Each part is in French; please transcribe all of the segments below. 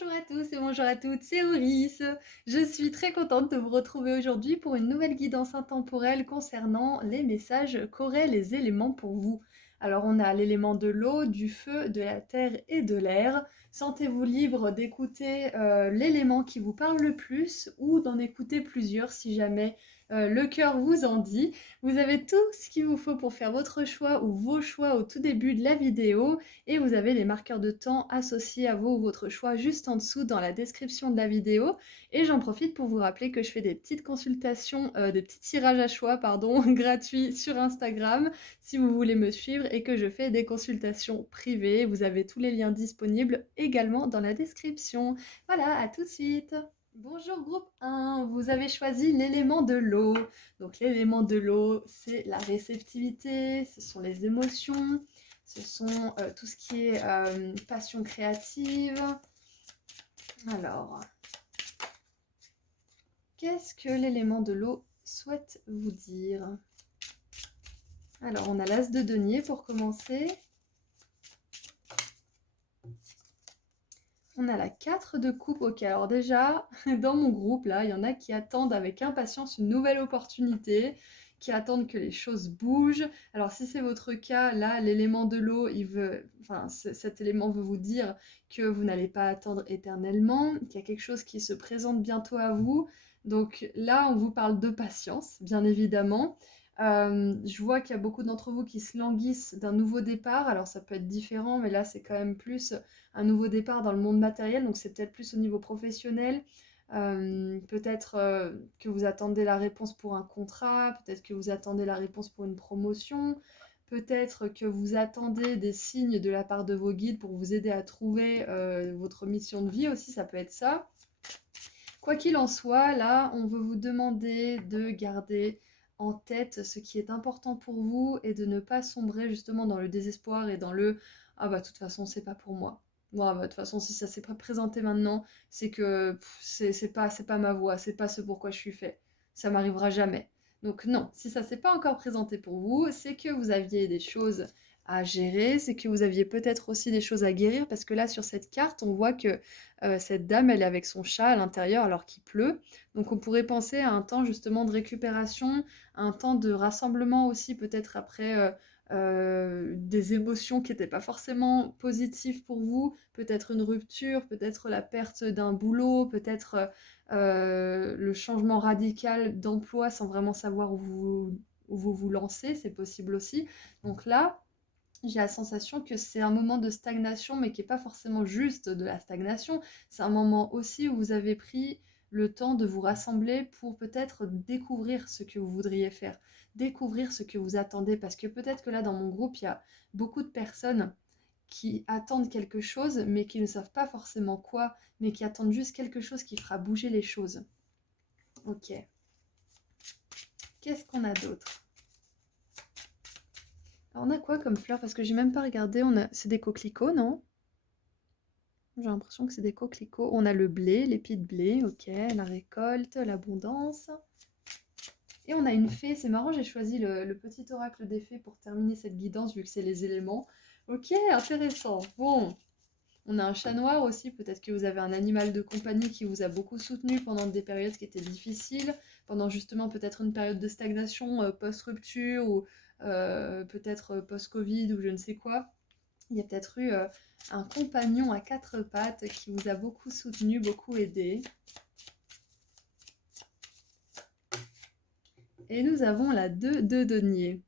Bonjour à tous et bonjour à toutes, c'est Auris. Je suis très contente de vous retrouver aujourd'hui pour une nouvelle guidance intemporelle concernant les messages qu'auraient les éléments pour vous. Alors on a l'élément de l'eau, du feu, de la terre et de l'air. Sentez-vous libre d'écouter l'élément qui vous parle le plus ou d'en écouter plusieurs si jamais le cœur vous en dit. Vous avez tout ce qu'il vous faut pour faire votre choix ou vos choix au tout début de la vidéo. Et vous avez les marqueurs de temps associés à vous ou votre choix juste en dessous dans la description de la vidéo. Et j'en profite pour vous rappeler que je fais des petites consultations, des petits tirages à choix, pardon, gratuits sur Instagram si vous voulez me suivre et que je fais des consultations privées. Vous avez tous les liens disponibles également dans la description. Voilà, à tout de suite. Bonjour groupe 1, vous avez choisi l'élément de l'eau. Donc l'élément de l'eau, c'est la réceptivité, ce sont les émotions, ce sont tout ce qui est passion créative. Alors, qu'est-ce que l'élément de l'eau souhaite vous dire? Alors, on a l'as de denier pour commencer. On a la 4 de coupe. Ok, alors déjà, dans mon groupe, là, il y en a qui attendent avec impatience une nouvelle opportunité, qui attendent que les choses bougent. Alors si c'est votre cas, là, l'élément de l'eau, cet élément veut vous dire que vous n'allez pas attendre éternellement, qu'il y a quelque chose qui se présente bientôt à vous. Donc là, on vous parle de patience, bien évidemment. Je vois qu'il y a beaucoup d'entre vous qui se languissent d'un nouveau départ. Alors ça peut être différent, mais là, c'est quand même plus un nouveau départ dans le monde matériel, donc c'est peut-être plus au niveau professionnel. Peut-être que vous attendez la réponse pour un contrat, peut-être que vous attendez la réponse pour une promotion, peut-être que vous attendez des signes de la part de vos guides pour vous aider à trouver votre mission de vie aussi, ça peut être ça. Quoi qu'il en soit, là, on veut vous demander de garder en tête ce qui est important pour vous et de ne pas sombrer justement dans le désespoir et dans le «Ah bah de toute façon c'est pas pour moi». Bon, ah bah, de toute façon si ça s'est pas présenté maintenant, c'est que c'est pas ma voie, c'est pas ce pourquoi je suis fait. Ça m'arrivera jamais. Donc non, si ça s'est pas encore présenté pour vous, c'est que vous aviez des choses à gérer, c'est que vous aviez peut-être aussi des choses à guérir parce que là sur cette carte, on voit que cette dame, elle est avec son chat à l'intérieur alors qu'il pleut. Donc on pourrait penser à un temps justement de récupération, un temps de rassemblement aussi peut-être après des émotions qui n'étaient pas forcément positives pour vous, peut-être une rupture, peut-être la perte d'un boulot, peut-être le changement radical d'emploi sans vraiment savoir où vous lancez, c'est possible aussi. Donc là, j'ai la sensation que c'est un moment de stagnation, mais qui n'est pas forcément juste de la stagnation. C'est un moment aussi où vous avez pris le temps de vous rassembler pour peut-être découvrir ce que vous voudriez faire, découvrir ce que vous attendez, parce que peut-être que là, dans mon groupe, il y a beaucoup de personnes qui attendent quelque chose, mais qui ne savent pas forcément quoi, mais qui attendent juste quelque chose qui fera bouger les choses. Ok. Qu'est-ce qu'on a d'autre? Alors, on a quoi comme fleurs? Parce que j'ai même pas regardé. C'est des coquelicots, non? J'ai l'impression que c'est des coquelicots. On a le blé, l'épi de blé, ok, la récolte, l'abondance. Et on a une fée, c'est marrant, j'ai choisi le petit oracle des fées pour terminer cette guidance vu que c'est les éléments. Ok, intéressant. Bon, on a un chat noir aussi, peut-être que vous avez un animal de compagnie qui vous a beaucoup soutenu pendant des périodes qui étaient difficiles, pendant justement peut-être une période de stagnation post-rupture ou peut-être post-Covid ou je ne sais quoi. Il y a peut-être eu un compagnon à quatre pattes qui vous a beaucoup soutenu, beaucoup aidé. Et nous avons la 2 de denier.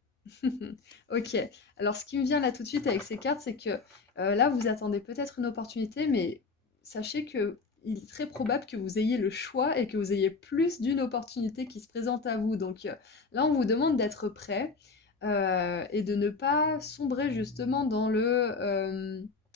Ok, alors ce qui me vient là tout de suite avec ces cartes, c'est que là vous attendez peut-être une opportunité, mais sachez que il est très probable que vous ayez le choix et que vous ayez plus d'une opportunité qui se présente à vous. Donc là on vous demande d'être prêt et de ne pas sombrer justement dans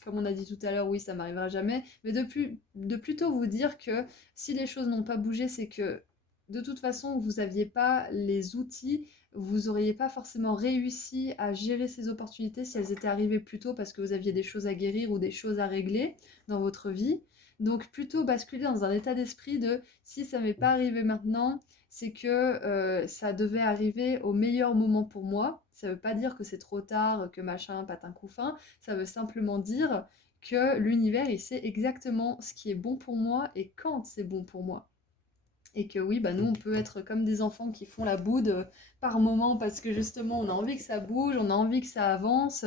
comme on a dit tout à l'heure, oui ça m'arrivera jamais, mais de plutôt vous dire que si les choses n'ont pas bougé, c'est que de toute façon vous n'aviez pas les outils, vous auriez pas forcément réussi à gérer ces opportunités si elles étaient arrivées plus tôt parce que vous aviez des choses à guérir ou des choses à régler dans votre vie. Donc plutôt basculer dans un état d'esprit de si ça m'est pas arrivé maintenant, c'est que ça devait arriver au meilleur moment pour moi. Ça veut pas dire que c'est trop tard, que machin, patin couffin. Ça veut simplement dire que l'univers, il sait exactement ce qui est bon pour moi et quand c'est bon pour moi. Et que oui, bah nous, on peut être comme des enfants qui font la boude par moment parce que justement, on a envie que ça bouge, on a envie que ça avance.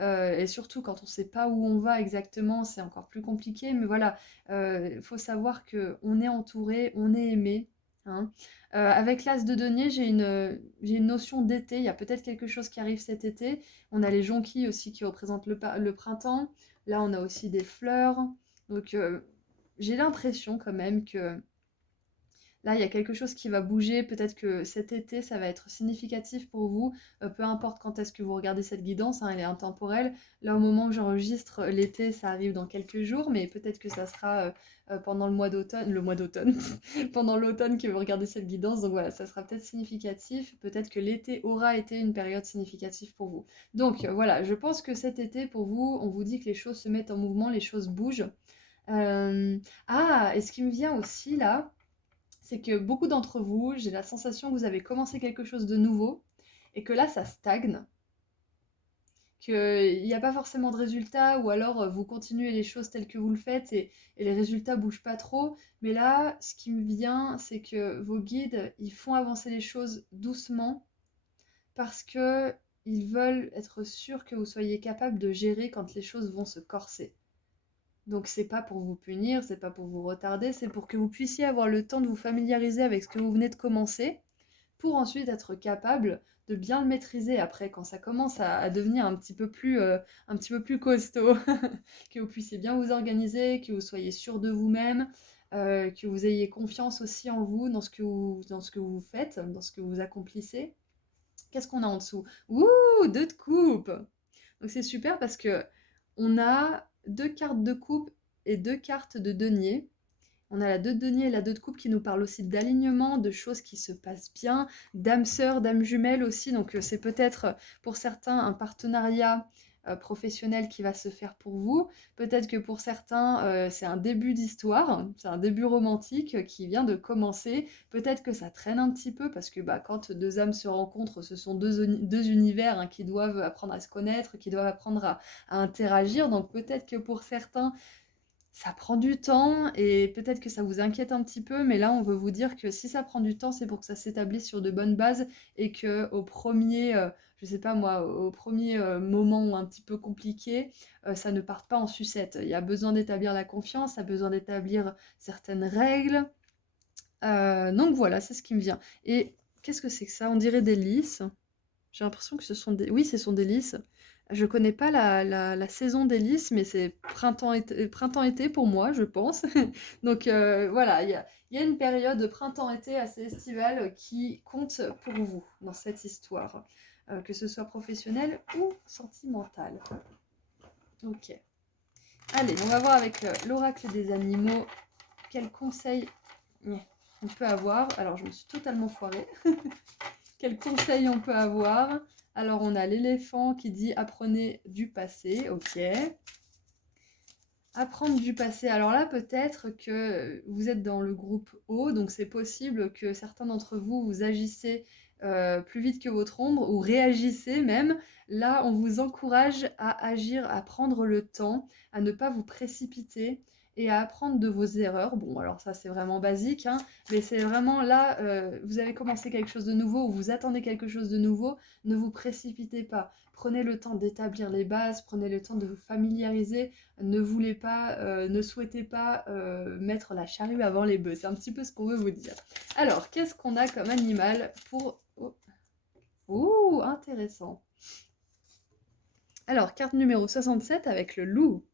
Et surtout, quand on ne sait pas où on va exactement, c'est encore plus compliqué. Mais voilà, il faut savoir qu'on est entouré, on est aimé. Hein. Avec l'as de denier, j'ai une notion d'été. Il y a peut-être quelque chose qui arrive cet été. On a les jonquilles aussi qui représentent le printemps. Là, on a aussi des fleurs. Donc, j'ai l'impression quand même que là, il y a quelque chose qui va bouger. Peut-être que cet été, ça va être significatif pour vous. Peu importe quand est-ce que vous regardez cette guidance, hein, elle est intemporelle. Là, au moment où j'enregistre, l'été, ça arrive dans quelques jours, mais peut-être que ça sera pendant le mois d'automne, pendant l'automne que vous regardez cette guidance. Donc voilà, ça sera peut-être significatif. Peut-être que l'été aura été une période significative pour vous. Donc voilà, je pense que cet été, pour vous, on vous dit que les choses se mettent en mouvement, les choses bougent. Ah, et ce qui me vient aussi là, c'est que beaucoup d'entre vous, j'ai la sensation que vous avez commencé quelque chose de nouveau et que là, ça stagne, qu'il n'y a pas forcément de résultats ou alors vous continuez les choses telles que vous le faites et les résultats bougent pas trop. Mais là, ce qui me vient, c'est que vos guides, ils font avancer les choses doucement parce que ils veulent être sûrs que vous soyez capable de gérer quand les choses vont se corser. Donc c'est pas pour vous punir, c'est pas pour vous retarder, c'est pour que vous puissiez avoir le temps de vous familiariser avec ce que vous venez de commencer, pour ensuite être capable de bien le maîtriser après, quand ça commence à devenir un petit peu plus costaud, que vous puissiez bien vous organiser, que vous soyez sûr de vous-même, que vous ayez confiance aussi en vous, dans ce que vous faites, dans ce que vous accomplissez. Qu'est-ce qu'on a en dessous? Ouh, deux de coupe. Donc c'est super parce que on a deux cartes de coupe et deux cartes de denier. On a la 2 de denier et la 2 de coupe qui nous parle aussi d'alignement, de choses qui se passent bien, d'âme sœur, d'âme jumelle aussi. Donc c'est peut-être pour certains un partenariat professionnel qui va se faire pour vous. Peut-être que pour certains c'est un début d'histoire, c'est un début romantique qui vient de commencer. Peut-être que ça traîne un petit peu parce que bah, quand deux âmes se rencontrent, ce sont deux univers hein, qui doivent apprendre à se connaître, qui doivent apprendre à interagir. Donc peut-être que pour certains ça prend du temps et peut-être que ça vous inquiète un petit peu, mais là, on veut vous dire que si ça prend du temps, c'est pour que ça s'établisse sur de bonnes bases et que au premier, je sais pas moi, au premier moment un petit peu compliqué, ça ne parte pas en sucette. Il y a besoin d'établir la confiance, il y a besoin d'établir certaines règles. Donc voilà, c'est ce qui me vient. Et qu'est-ce que c'est que ça? On dirait des lys. J'ai l'impression que ce sont des... Oui, ce sont des lys. Je connais pas la saison des lys, mais c'est printemps-été pour moi, je pense. Donc voilà, il y a une période de printemps-été assez estivale qui compte pour vous dans cette histoire, que ce soit professionnelle ou sentimentale. Ok. Allez, on va voir avec l'oracle des animaux quels conseils on peut avoir. Alors, je me suis totalement foirée. Quels conseils on peut avoir? Alors, on a l'éléphant qui dit apprenez du passé, ok. Apprendre du passé. Alors là, peut-être que vous êtes dans le groupe O, donc c'est possible que certains d'entre vous, vous agissez plus vite que votre ombre ou réagissez même. Là, on vous encourage à agir, à prendre le temps, à ne pas vous précipiter et à apprendre de vos erreurs. Bon, alors ça, c'est vraiment basique, hein, mais c'est vraiment là, vous avez commencé quelque chose de nouveau ou vous attendez quelque chose de nouveau, ne vous précipitez pas. Prenez le temps d'établir les bases, prenez le temps de vous familiariser, ne souhaitez pas mettre la charrue avant les bœufs. C'est un petit peu ce qu'on veut vous dire. Alors, qu'est-ce qu'on a comme animal pour... Oh, ouh, intéressant. Alors, carte numéro 67 avec le loup.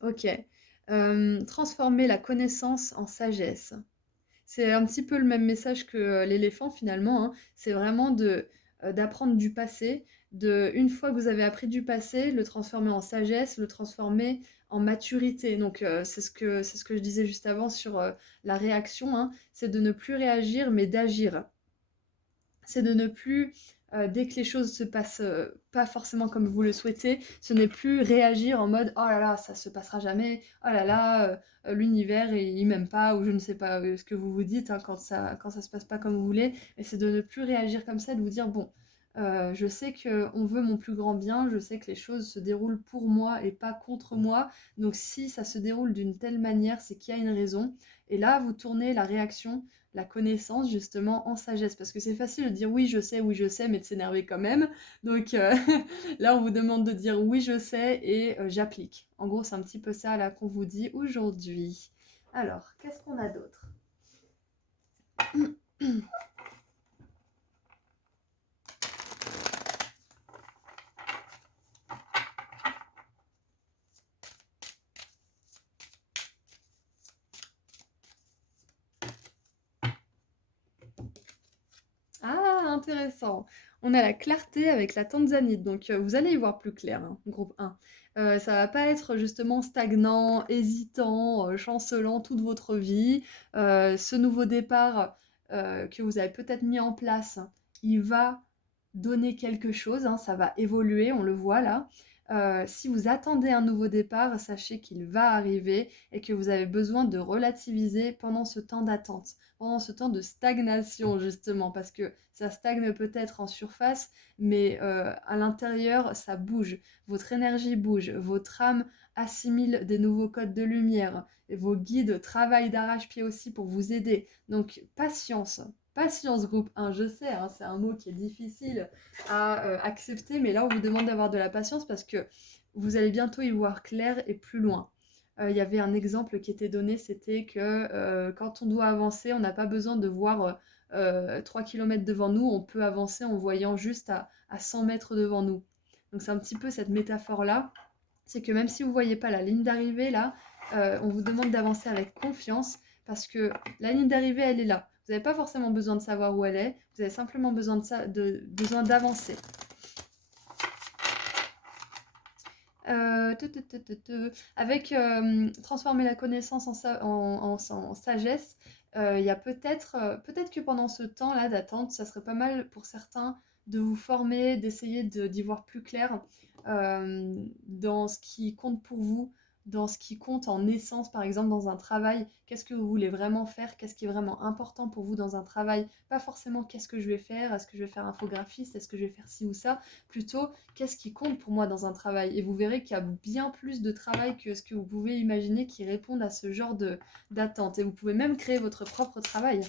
Ok. Transformer la connaissance en sagesse. C'est un petit peu le même message que l'éléphant finalement. Hein. C'est vraiment d'apprendre du passé, une fois que vous avez appris du passé, le transformer en sagesse, le transformer en maturité. Donc c'est ce que je disais juste avant sur la réaction, hein. C'est de ne plus réagir mais d'agir. C'est de ne plus, dès que les choses se passent pas forcément comme vous le souhaitez, ce n'est plus réagir en mode oh là là, ça se passera jamais, oh là là, l'univers il m'aime pas, ou je ne sais pas ce que vous vous dites hein, quand ça se passe pas comme vous voulez, mais c'est de ne plus réagir comme ça, de vous dire bon, Je sais qu'on veut mon plus grand bien, je sais que les choses se déroulent pour moi et pas contre moi. Donc si ça se déroule d'une telle manière, c'est qu'il y a une raison. Et là, vous tournez la réaction, la connaissance justement en sagesse. Parce que c'est facile de dire oui, je sais, mais de s'énerver quand même. Donc là, on vous demande de dire oui, je sais et j'applique. En gros, c'est un petit peu ça là qu'on vous dit aujourd'hui. Alors, qu'est-ce qu'on a d'autre? Ah, intéressant. On a la clarté avec la tanzanite, donc vous allez y voir plus clair, hein, groupe 1. Ça va pas être justement stagnant, hésitant, chancelant toute votre vie. Ce nouveau départ que vous avez peut-être mis en place, il va donner quelque chose, hein, ça va évoluer, on le voit là. Si vous attendez un nouveau départ, sachez qu'il va arriver et que vous avez besoin de relativiser pendant ce temps d'attente, pendant ce temps de stagnation justement, parce que ça stagne peut-être en surface, mais à l'intérieur, ça bouge. Votre énergie bouge, votre âme assimile des nouveaux codes de lumière, et vos guides travaillent d'arrache-pied aussi pour vous aider. Donc patience. Patience, groupe 1, je sais, hein, c'est un mot qui est difficile à accepter, mais là, on vous demande d'avoir de la patience parce que vous allez bientôt y voir clair et plus loin. Il y avait un exemple qui était donné, c'était que quand on doit avancer, on n'a pas besoin de voir 3 km devant nous, on peut avancer en voyant juste à 100 mètres devant nous. Donc c'est un petit peu cette métaphore-là, c'est que même si vous ne voyez pas la ligne d'arrivée là, on vous demande d'avancer avec confiance parce que la ligne d'arrivée, elle est là. Vous n'avez pas forcément besoin de savoir où elle est, vous avez simplement besoin de ça, besoin d'avancer. Avec transformer la connaissance en sagesse, il y a peut-être que pendant ce temps-là d'attente, ça serait pas mal pour certains de vous former, d'essayer d'y voir plus clair dans ce qui compte pour vous, dans ce qui compte en essence, par exemple dans un travail. Qu'est-ce que vous voulez vraiment faire? Qu'est-ce qui est vraiment important pour vous dans un travail? Pas forcément qu'est-ce que je vais faire? Est-ce que je vais faire infographiste? Est-ce que je vais faire ci ou ça? Plutôt, qu'est-ce qui compte pour moi dans un travail? Et vous verrez qu'il y a bien plus de travail que ce que vous pouvez imaginer qui répondent à ce genre d'attente. Et vous pouvez même créer votre propre travail.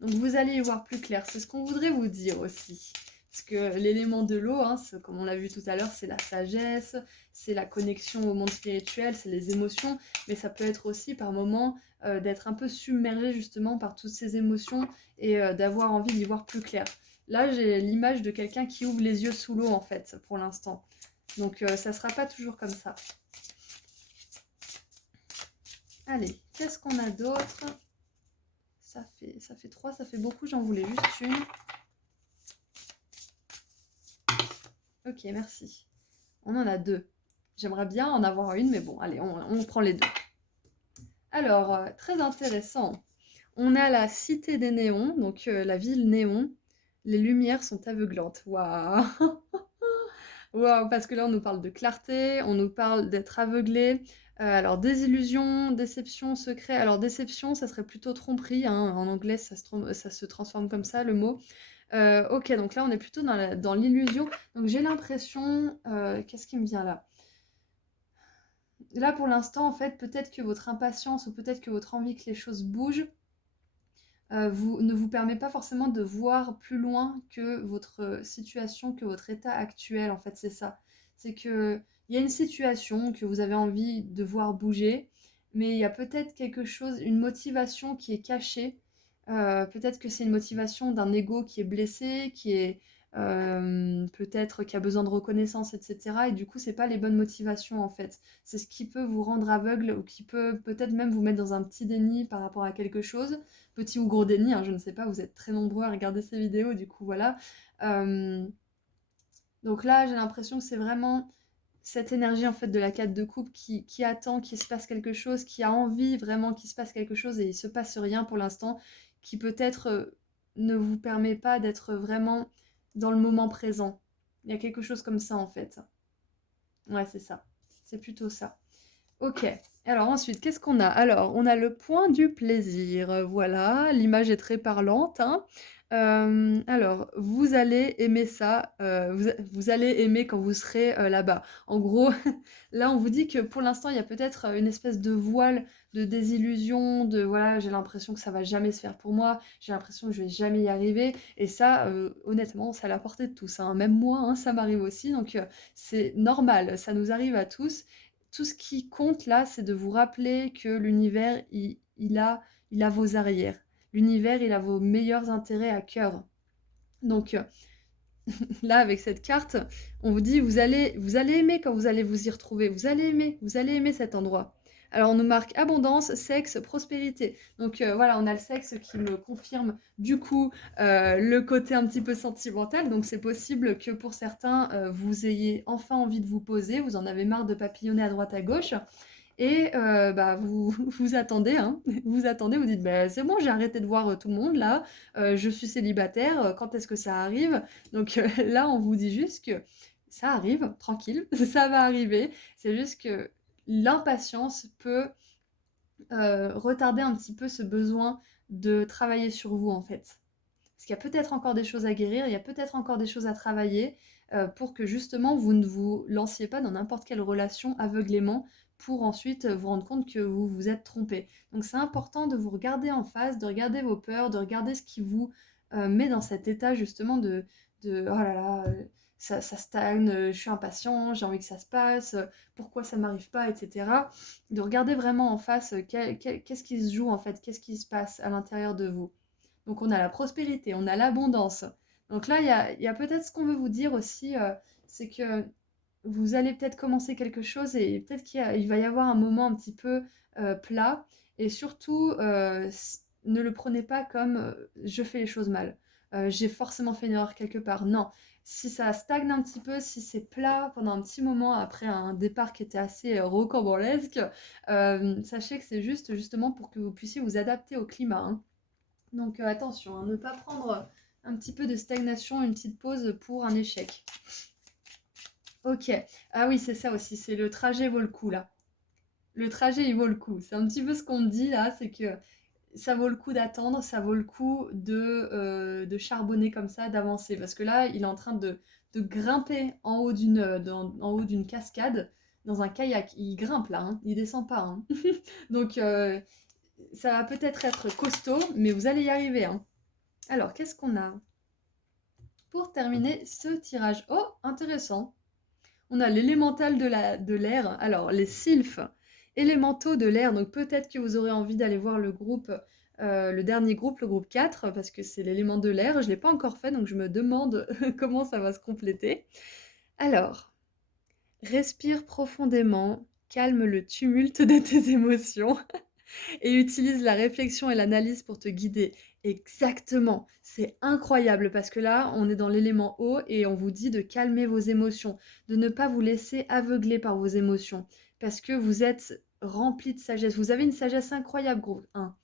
Donc vous allez y voir plus clair. C'est ce qu'on voudrait vous dire aussi. Parce que l'élément de l'eau, hein, comme on l'a vu tout à l'heure, c'est la sagesse, c'est la connexion au monde spirituel, c'est les émotions. Mais ça peut être aussi par moments d'être un peu submergé justement par toutes ces émotions et d'avoir envie d'y voir plus clair. Là, j'ai l'image de quelqu'un qui ouvre les yeux sous l'eau en fait, pour l'instant. Donc ça sera pas toujours comme ça. Allez, qu'est-ce qu'on a d'autre? Ça fait 3, ça fait beaucoup, j'en voulais juste une. Ok, merci. On en a 2. J'aimerais bien en avoir une, mais bon, allez, on prend les 2. Alors, très intéressant. On a la cité des néons, donc la ville néon. Les lumières sont aveuglantes. Waouh! Waouh, parce que là, on nous parle de clarté, on nous parle d'être aveuglé. Alors, désillusion, déception, secret. Alors, déception, ça serait plutôt tromperie, hein. En anglais, ça se transforme comme ça, le mot. Ok, donc là, on est plutôt dans l'illusion. Donc, j'ai l'impression... qu'est-ce qui me vient là? Là, pour l'instant, en fait, peut-être que votre impatience ou peut-être que votre envie que les choses bougent ne vous permet pas forcément de voir plus loin que votre situation, que votre état actuel. En fait, c'est ça. C'est que il y a une situation que vous avez envie de voir bouger, mais il y a peut-être quelque chose, une motivation qui est cachée. Peut-être que c'est une motivation d'un ego qui est blessé, qui est peut-être qui a besoin de reconnaissance, etc. Et du coup, c'est pas les bonnes motivations en fait. C'est ce qui peut vous rendre aveugle ou qui peut peut-être même vous mettre dans un petit déni par rapport à quelque chose, petit ou gros déni, hein, je ne sais pas, vous êtes très nombreux à regarder ces vidéos, du coup voilà. Euh, donc là, j'ai l'impression que c'est vraiment cette énergie en fait de la 4 de coupe qui attend qu'il se passe quelque chose, qui a envie vraiment qu'il se passe quelque chose et il se passe rien pour l'instant, qui peut-être ne vous permet pas d'être vraiment dans le moment présent. Il y a quelque chose comme ça en fait. Ouais, c'est ça. C'est plutôt ça. Ok. Alors ensuite, qu'est-ce qu'on a? Alors, on a le point du plaisir. Voilà, l'image est très parlante, hein. Alors, vous allez aimer ça, vous allez aimer quand vous serez, là-bas. En gros, là, on vous dit que pour l'instant, il y a peut-être, une espèce de voile de désillusion, de voilà, j'ai l'impression que ça va jamais se faire pour moi, j'ai l'impression que je vais jamais y arriver et ça, honnêtement, c'est à la portée de tous, hein. Même moi, hein, ça m'arrive aussi donc c'est normal, ça nous arrive à tous. Tout ce qui compte là, c'est de vous rappeler que l'univers, il a vos arrières. L'univers, il a vos meilleurs intérêts à cœur. Donc là, avec cette carte, on vous dit, vous allez aimer quand vous allez vous y retrouver. Vous allez aimer cet endroit. Alors, on nous marque abondance, sexe, prospérité. Donc voilà, on a le sexe qui me confirme du coup le côté un petit peu sentimental. Donc c'est possible que pour certains, vous ayez enfin envie de vous poser, vous en avez marre de papillonner à droite à gauche. Et bah, vous vous attendez, hein, vous attendez, vous dites: «Bah, c'est bon, j'ai arrêté de voir, tout le monde là, je suis célibataire, quand est-ce que ça arrive?» Donc là, on vous dit juste que ça arrive, tranquille, ça va arriver. C'est juste que l'impatience peut, retarder un petit peu ce besoin de travailler sur vous, en fait. Parce qu'il y a peut-être encore des choses à guérir, il y a peut-être encore des choses à travailler pour que justement vous ne vous lanciez pas dans n'importe quelle relation aveuglément pour ensuite vous rendre compte que vous vous êtes trompé. Donc c'est important de vous regarder en face, de regarder vos peurs, de regarder ce qui vous met dans cet état justement de oh là là, ça stagne, je suis impatient, j'ai envie que ça se passe, pourquoi ça m'arrive pas, etc. De regarder vraiment en face qu'est-ce qui se joue en fait, qu'est-ce qui se passe à l'intérieur de vous. Donc on a la prospérité, on a l'abondance. Donc là, il y a peut-être ce qu'on veut vous dire aussi, c'est que vous allez peut-être commencer quelque chose et peut-être qu'il va y avoir un moment un petit peu plat. Et surtout, ne le prenez pas comme je fais les choses mal. J'ai forcément fait une erreur quelque part. Non. Si ça stagne un petit peu, si c'est plat pendant un petit moment après un départ qui était assez rocambolesque, sachez que c'est juste justement pour que vous puissiez vous adapter au climat, hein. Donc attention, hein, ne pas prendre un petit peu de stagnation, une petite pause pour un échec. Ok. Ah oui, c'est ça aussi, c'est le trajet vaut le coup là. Le trajet, il vaut le coup. C'est un petit peu ce qu'on dit là, c'est que ça vaut le coup d'attendre, ça vaut le coup de charbonner comme ça, d'avancer. Parce que là, il est en train de grimper en haut en haut d'une cascade dans un kayak. Il grimpe là, hein, il descend pas, hein. Donc ça va peut-être être costaud, mais vous allez y arriver, hein. Alors, qu'est-ce qu'on a pour terminer ce tirage? Oh, intéressant. On a l'élémental de l'air. Alors, les sylphes élémentaux de l'air. Donc, peut-être que vous aurez envie d'aller voir le groupe, le dernier groupe, le groupe 4, parce que c'est l'élément de l'air. Je ne l'ai pas encore fait, donc je me demande comment ça va se compléter. Alors, respire profondément, calme le tumulte de tes émotions et utilise la réflexion et l'analyse pour te guider. Exactement, c'est incroyable parce que là, on est dans l'élément eau et on vous dit de calmer vos émotions, de ne pas vous laisser aveugler par vos émotions parce que vous êtes rempli de sagesse. Vous avez une sagesse incroyable, groupe 1.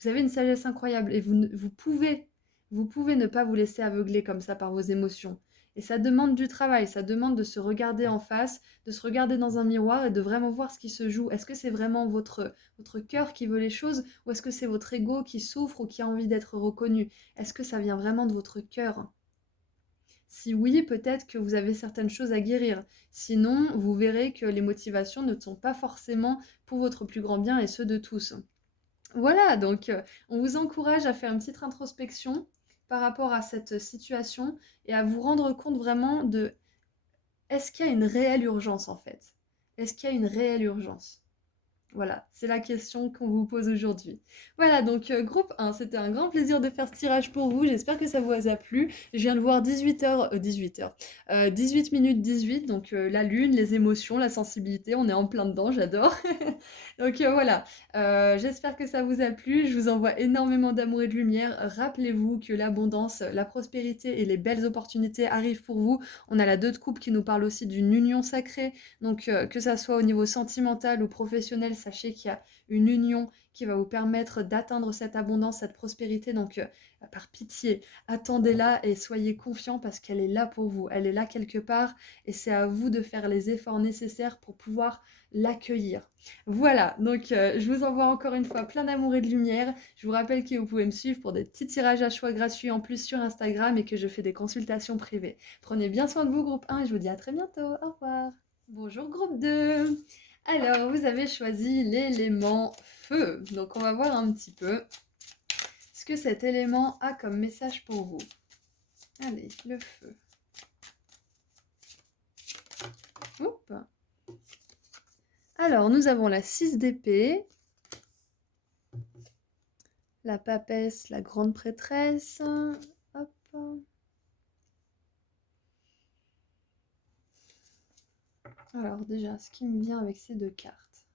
Vous avez une sagesse incroyable et vous pouvez ne pas vous laisser aveugler comme ça par vos émotions. Et ça demande du travail, ça demande de se regarder en face, de se regarder dans un miroir et de vraiment voir ce qui se joue. Est-ce que c'est vraiment votre cœur qui veut les choses ou est-ce que c'est votre ego qui souffre ou qui a envie d'être reconnu? Est-ce que ça vient vraiment de votre cœur? Si oui, peut-être que vous avez certaines choses à guérir. Sinon, vous verrez que les motivations ne sont pas forcément pour votre plus grand bien et ceux de tous. Voilà, donc on vous encourage à faire une petite introspection par rapport à cette situation et à vous rendre compte vraiment de est-ce qu'il y a une réelle urgence en fait? Est-ce qu'il y a une réelle urgence? Voilà, c'est la question qu'on vous pose aujourd'hui. Voilà, donc groupe 1, c'était un grand plaisir de faire ce tirage pour vous. J'espère que ça vous a plu. Je viens de voir 18h, 18 minutes 18, donc la lune, les émotions, la sensibilité, on est en plein dedans, j'adore. Donc voilà, j'espère que ça vous a plu. Je vous envoie énormément d'amour et de lumière. Rappelez-vous que l'abondance, la prospérité et les belles opportunités arrivent pour vous. On a la 2 de coupe qui nous parle aussi d'une union sacrée. Donc que ça soit au niveau sentimental ou professionnel, sachez qu'il y a une union qui va vous permettre d'atteindre cette abondance, cette prospérité. Donc, par pitié, attendez-la et soyez confiants parce qu'elle est là pour vous. Elle est là quelque part et c'est à vous de faire les efforts nécessaires pour pouvoir l'accueillir. Voilà, donc je vous envoie encore une fois plein d'amour et de lumière. Je vous rappelle que vous pouvez me suivre pour des petits tirages à choix gratuits en plus sur Instagram et que je fais des consultations privées. Prenez bien soin de vous, groupe 1, et je vous dis à très bientôt. Au revoir. Bonjour, groupe 2. Alors, vous avez choisi l'élément feu. Donc, on va voir un petit peu ce que cet élément a comme message pour vous. Allez, le feu. Oups. Alors, nous avons la 6 d'épée, la papesse, la grande prêtresse. Hop. Alors déjà, ce qui me vient avec ces deux cartes.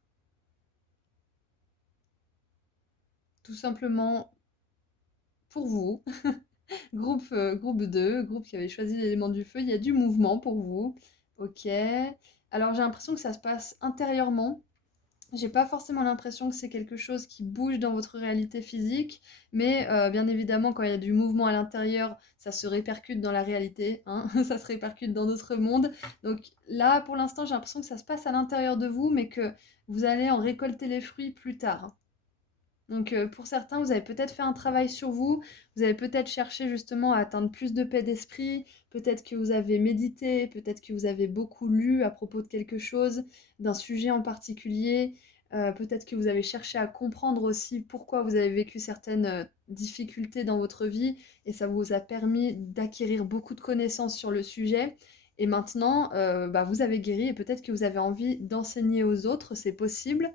Tout simplement, pour vous, groupe 2, groupe qui avait choisi l'élément du feu, il y a du mouvement pour vous. Ok. Alors j'ai l'impression que ça se passe intérieurement. J'ai pas forcément l'impression que c'est quelque chose qui bouge dans votre réalité physique, mais bien évidemment, quand il y a du mouvement à l'intérieur, ça se répercute dans la réalité, hein, ça se répercute dans notre monde. Donc là, pour l'instant, j'ai l'impression que ça se passe à l'intérieur de vous, mais que vous allez en récolter les fruits plus tard. Donc pour certains, vous avez peut-être fait un travail sur vous, vous avez peut-être cherché justement à atteindre plus de paix d'esprit, peut-être que vous avez médité, peut-être que vous avez beaucoup lu à propos de quelque chose, d'un sujet en particulier, peut-être que vous avez cherché à comprendre aussi pourquoi vous avez vécu certaines difficultés dans votre vie et ça vous a permis d'acquérir beaucoup de connaissances sur le sujet. Et maintenant, vous avez guéri et peut-être que vous avez envie d'enseigner aux autres, c'est possible.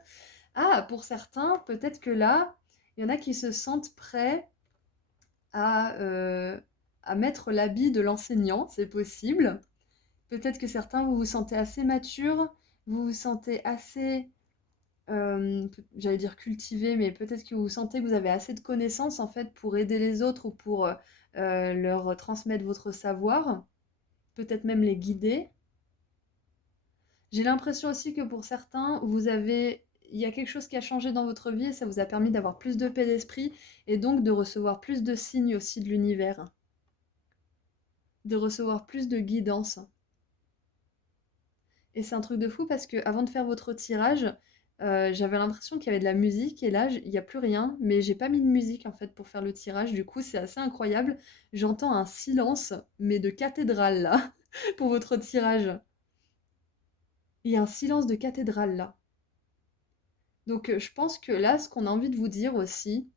Ah, pour certains, peut-être que là, il y en a qui se sentent prêts à, euh, à mettre l'habit de l'enseignant, c'est possible. Peut-être que certains, vous vous sentez assez mature, vous vous sentez assez, j'allais dire cultivé, mais peut-être que vous sentez que vous avez assez de connaissances en fait pour aider les autres ou pour leur transmettre votre savoir, peut-être même les guider. J'ai l'impression aussi que pour certains, il y a quelque chose qui a changé dans votre vie et ça vous a permis d'avoir plus de paix d'esprit et donc de recevoir plus de signes aussi de l'univers, de recevoir plus de guidance. Et c'est un truc de fou parce que avant de faire votre tirage, j'avais l'impression qu'il y avait de la musique et là, il n'y a plus rien, mais j'ai pas mis de musique en fait pour faire le tirage. Du coup, c'est assez incroyable. J'entends un silence, mais de cathédrale là, pour votre tirage. Il y a un silence de cathédrale là. Donc je pense que là, ce qu'on a envie de vous dire aussi,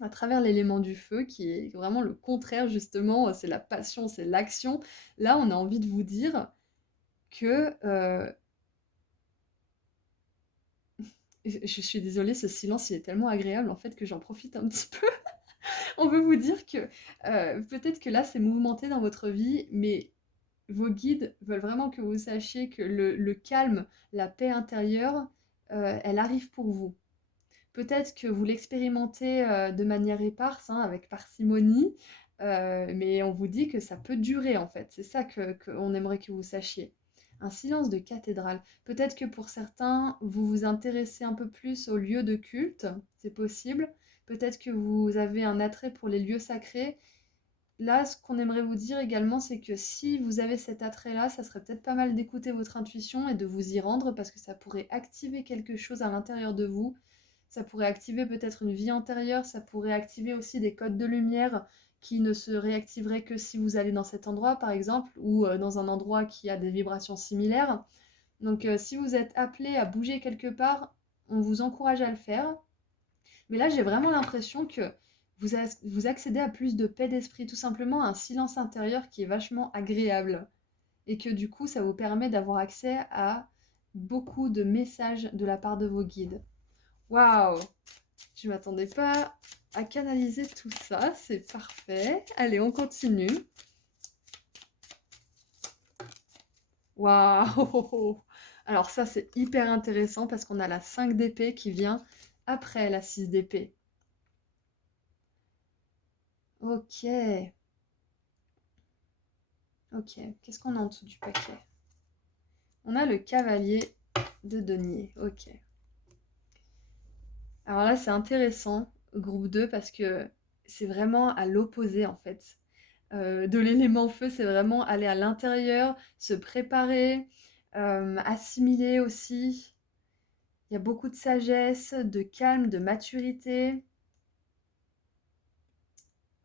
à travers l'élément du feu, qui est vraiment le contraire justement, c'est la passion, c'est l'action, là on a envie de vous dire que... je suis désolée, ce silence il est tellement agréable en fait que j'en profite un petit peu. On veut vous dire que peut-être que là c'est mouvementé dans votre vie, mais vos guides veulent vraiment que vous sachiez que le calme, la paix intérieure, elle arrive pour vous. Peut-être que vous l'expérimentez de manière éparse, hein, avec parcimonie, mais on vous dit que ça peut durer en fait. C'est ça qu'on aimerait que vous sachiez. Un silence de cathédrale. Peut-être que pour certains, vous vous intéressez un peu plus aux lieux de culte, c'est possible. Peut-être que vous avez un attrait pour les lieux sacrés. Là, ce qu'on aimerait vous dire également, c'est que si vous avez cet attrait-là, ça serait peut-être pas mal d'écouter votre intuition et de vous y rendre parce que ça pourrait activer quelque chose à l'intérieur de vous. Ça pourrait activer peut-être une vie antérieure, ça pourrait activer aussi des codes de lumière qui ne se réactiveraient que si vous allez dans cet endroit, par exemple, ou dans un endroit qui a des vibrations similaires. Donc si vous êtes appelé à bouger quelque part, on vous encourage à le faire. Mais là, j'ai vraiment l'impression que vous accédez à plus de paix d'esprit, tout simplement à un silence intérieur qui est vachement agréable. Et que du coup, ça vous permet d'avoir accès à beaucoup de messages de la part de vos guides. Waouh! Je ne m'attendais pas à canaliser tout ça, c'est parfait. Allez, on continue. Waouh! Alors ça, c'est hyper intéressant parce qu'on a la 5 d'épée qui vient après la 6 d'épée. Ok. Ok, qu'est-ce qu'on a en dessous du paquet? On a le cavalier de denier, ok. Alors là, c'est intéressant, groupe 2, parce que c'est vraiment à l'opposé en fait. De l'élément feu, c'est vraiment aller à l'intérieur, se préparer, assimiler aussi. Il y a beaucoup de sagesse, de calme, de maturité.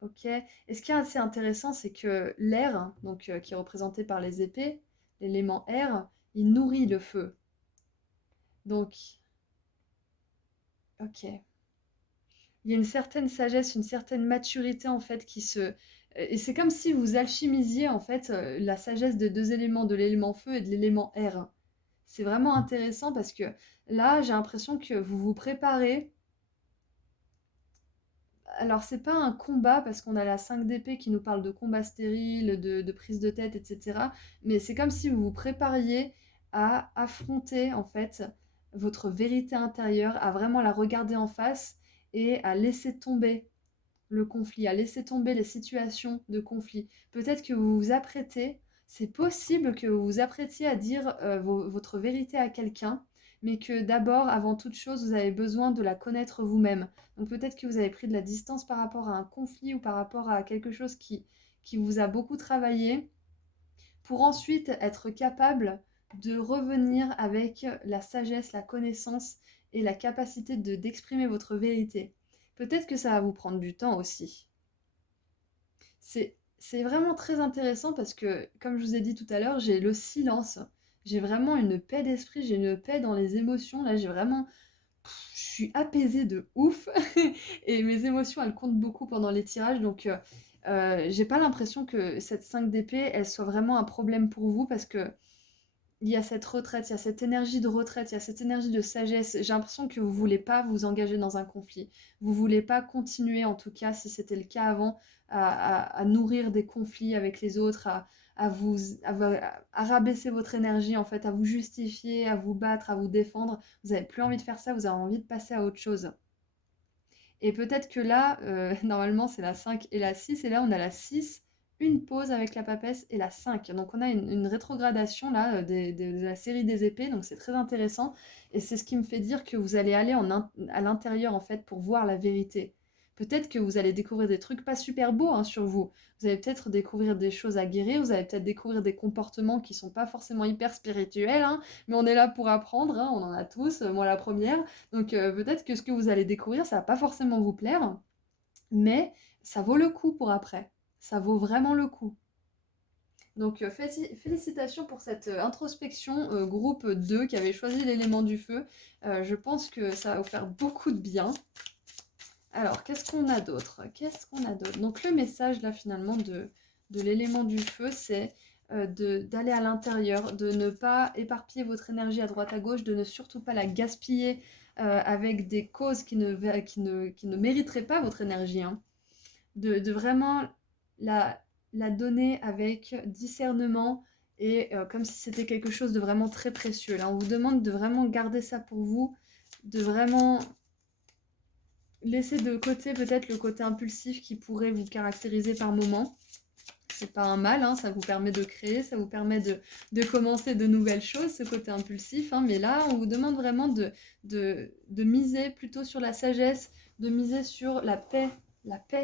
Ok. Et ce qui est assez intéressant, c'est que l'air, donc qui est représenté par les épées, l'élément air, il nourrit le feu. Donc, ok. Il y a une certaine sagesse, une certaine maturité en fait qui se... Et c'est comme si vous alchimisiez en fait la sagesse de deux éléments, de l'élément feu et de l'élément air. C'est vraiment intéressant parce que là, j'ai l'impression que vous vous préparez. Alors, c'est pas un combat parce qu'on a la 5 d'épée qui nous parle de combat stérile, de prise de tête, etc. Mais c'est comme si vous vous prépariez à affronter en fait votre vérité intérieure, à vraiment la regarder en face et à laisser tomber le conflit, à laisser tomber les situations de conflit. Peut-être que vous vous apprêtez, c'est possible que vous vous apprêtiez à dire votre vérité à quelqu'un, mais que d'abord, avant toute chose, vous avez besoin de la connaître vous-même. Donc peut-être que vous avez pris de la distance par rapport à un conflit ou par rapport à quelque chose qui vous a beaucoup travaillé, pour ensuite être capable de revenir avec la sagesse, la connaissance et la capacité d'exprimer votre vérité. Peut-être que ça va vous prendre du temps aussi. C'est vraiment très intéressant parce que, comme je vous ai dit tout à l'heure, j'ai le silence. J'ai vraiment une paix d'esprit, j'ai une paix dans les émotions. Là, j'ai vraiment... Je suis apaisée de ouf. Et mes émotions, elles comptent beaucoup pendant les tirages. Donc, j'ai pas l'impression que cette 5 d'épée, elle soit vraiment un problème pour vous parce que il y a cette retraite, il y a cette énergie de retraite, il y a cette énergie de sagesse. J'ai l'impression que vous voulez pas vous engager dans un conflit. Vous voulez pas continuer, en tout cas, si c'était le cas avant, à nourrir des conflits avec les autres, à rabaisser votre énergie, en fait, à vous justifier, à vous battre, à vous défendre. Vous n'avez plus envie de faire ça, vous avez envie de passer à autre chose. Et peut-être que là, normalement, c'est la 5 et la 6, et là, on a la 6, une pause avec la papesse et la 5. Donc, on a une rétrogradation là de la série des épées, donc c'est très intéressant. Et c'est ce qui me fait dire que vous allez aller à l'intérieur, en fait, pour voir la vérité. Peut-être que vous allez découvrir des trucs pas super beaux hein, sur vous. Vous allez peut-être découvrir des choses à guérir, vous allez peut-être découvrir des comportements qui sont pas forcément hyper spirituels, hein, mais on est là pour apprendre, hein, on en a tous, moi la première. Donc peut-être que ce que vous allez découvrir, ça va pas forcément vous plaire, mais ça vaut le coup pour après. Ça vaut vraiment le coup. Donc félicitations pour cette introspection groupe 2 qui avait choisi l'élément du feu. Je pense que ça va vous faire beaucoup de bien. Alors, qu'est-ce qu'on a d'autre? Qu'est-ce qu'on a d'autre? Donc le message là finalement de l'élément du feu, c'est d'aller à l'intérieur, de ne pas éparpiller votre énergie à droite à gauche, de ne surtout pas la gaspiller avec des causes qui ne mériteraient pas votre énergie, hein. De vraiment la, la donner avec discernement et comme si c'était quelque chose de vraiment très précieux. Là, on vous demande de vraiment garder ça pour vous, de vraiment laisser de côté peut-être le côté impulsif qui pourrait vous caractériser par moment. C'est pas un mal, hein, ça vous permet de créer, ça vous permet de commencer de nouvelles choses, ce côté impulsif. Hein, mais là, on vous demande vraiment de miser plutôt sur la sagesse, de miser sur la paix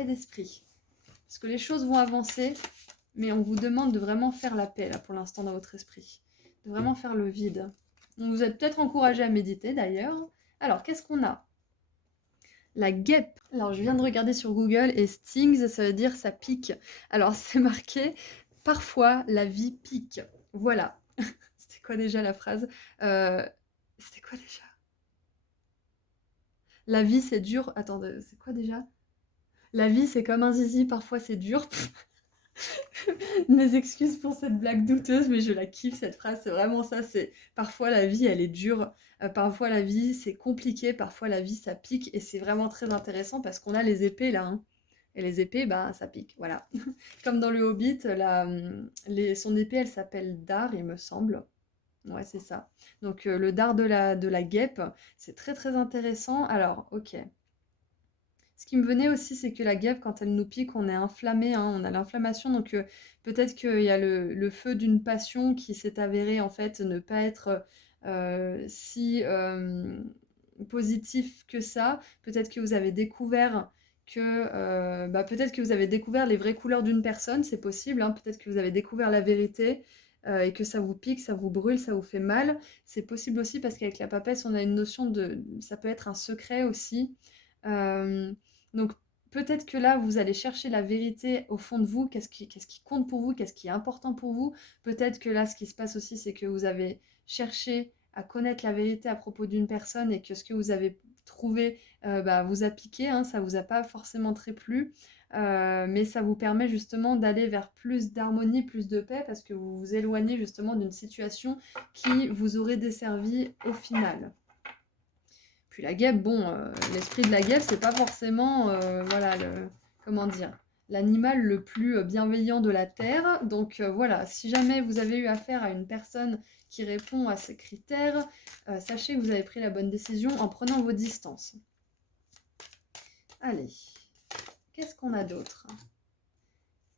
d'esprit. Parce que les choses vont avancer, mais on vous demande de vraiment faire la paix là pour l'instant dans votre esprit. De vraiment faire le vide. Donc vous êtes peut-être encouragé à méditer d'ailleurs. Alors, qu'est-ce qu'on a? La guêpe. Alors, je viens de regarder sur Google et stings, ça veut dire ça pique. Alors, c'est marqué parfois la vie pique. Voilà. C'était quoi déjà la phrase? Euh, C'était quoi déjà? La vie c'est dur. Attends, c'est quoi déjà? La vie c'est comme un zizi, parfois c'est dur. Mes excuses pour cette blague douteuse, mais je la kiffe cette phrase, c'est vraiment ça, c'est parfois la vie elle est dure, parfois la vie c'est compliqué, parfois la vie ça pique, et c'est vraiment très intéressant parce qu'on a les épées là, hein. Et les épées, bah ça pique, voilà. Comme dans le Hobbit, son épée elle s'appelle Dar, il me semble. Ouais, c'est ça. Donc le dard de la guêpe, c'est très très intéressant. Alors, ok. Ce qui me venait aussi, c'est que la guêpe, quand elle nous pique, on est inflammé, hein, on a l'inflammation, donc peut-être qu'il y a le feu d'une passion qui s'est avéré en fait ne pas être si positif que ça. Peut-être que vous avez découvert peut-être que vous avez découvert les vraies couleurs d'une personne, c'est possible, hein. Peut-être que vous avez découvert la vérité et que ça vous pique, ça vous brûle, ça vous fait mal. C'est possible aussi parce qu'avec la papesse, on a une notion de... Ça peut être un secret aussi. Donc peut-être que là, vous allez chercher la vérité au fond de vous, qu'est-ce qui compte pour vous, qu'est-ce qui est important pour vous. Peut-être que là, ce qui se passe aussi, c'est que vous avez cherché à connaître la vérité à propos d'une personne et que ce que vous avez trouvé vous a piqué, hein, ça vous a pas forcément très plu. Mais ça vous permet justement d'aller vers plus d'harmonie, plus de paix, parce que vous vous éloignez justement d'une situation qui vous aurait desservi au final. Puis la guêpe, bon, l'esprit de la guêpe, c'est pas forcément, voilà, comment dire, l'animal le plus bienveillant de la Terre. Donc voilà, si jamais vous avez eu affaire à une personne qui répond à ces critères, sachez que vous avez pris la bonne décision en prenant vos distances. Allez, qu'est-ce qu'on a d'autre?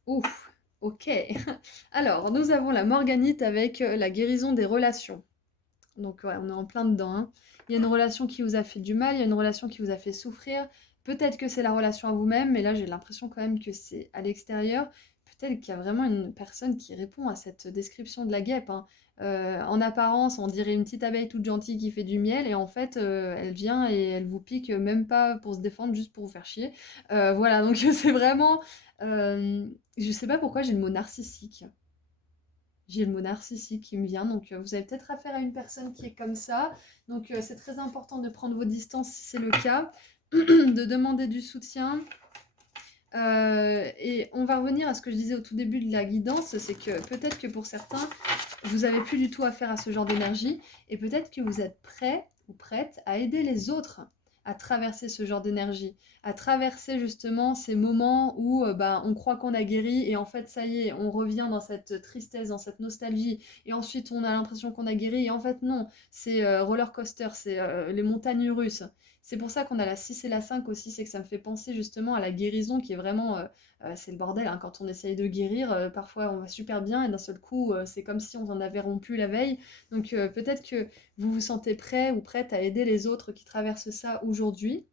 Ouf, ok. Alors, nous avons la morganite avec la guérison des relations. Donc ouais, on est en plein dedans, hein. Il y a une relation qui vous a fait du mal, il y a une relation qui vous a fait souffrir. Peut-être que c'est la relation à vous-même, mais là j'ai l'impression quand même que c'est à l'extérieur. Peut-être qu'il y a vraiment une personne qui répond à cette description de la guêpe, hein. En apparence, on dirait une petite abeille toute gentille qui fait du miel, et en fait, elle vient et elle vous pique même pas pour se défendre, juste pour vous faire chier. Voilà, donc c'est vraiment... je sais pas pourquoi j'ai le mot narcissique. J'ai le mot narcissique qui me vient, donc vous avez peut-être affaire à une personne qui est comme ça. Donc c'est très important de prendre vos distances si c'est le cas, de demander du soutien. Et on va revenir à ce que je disais au tout début de la guidance, c'est que peut-être que pour certains, vous n'avez plus du tout affaire à ce genre d'énergie, et peut-être que vous êtes prêt ou prête à aider les autres à traverser ce genre d'énergie, à traverser justement ces moments où on croit qu'on a guéri et en fait ça y est, on revient dans cette tristesse, dans cette nostalgie et ensuite on a l'impression qu'on a guéri et en fait non, c'est roller coaster, c'est les montagnes russes. C'est pour ça qu'on a la 6 et la 5 aussi, c'est que ça me fait penser justement à la guérison qui est vraiment... c'est le bordel, hein, quand on essaye de guérir, parfois on va super bien et d'un seul coup, c'est comme si on en avait rompu la veille. Donc peut-être que vous vous sentez prêt ou prête à aider les autres qui traversent ça aujourd'hui.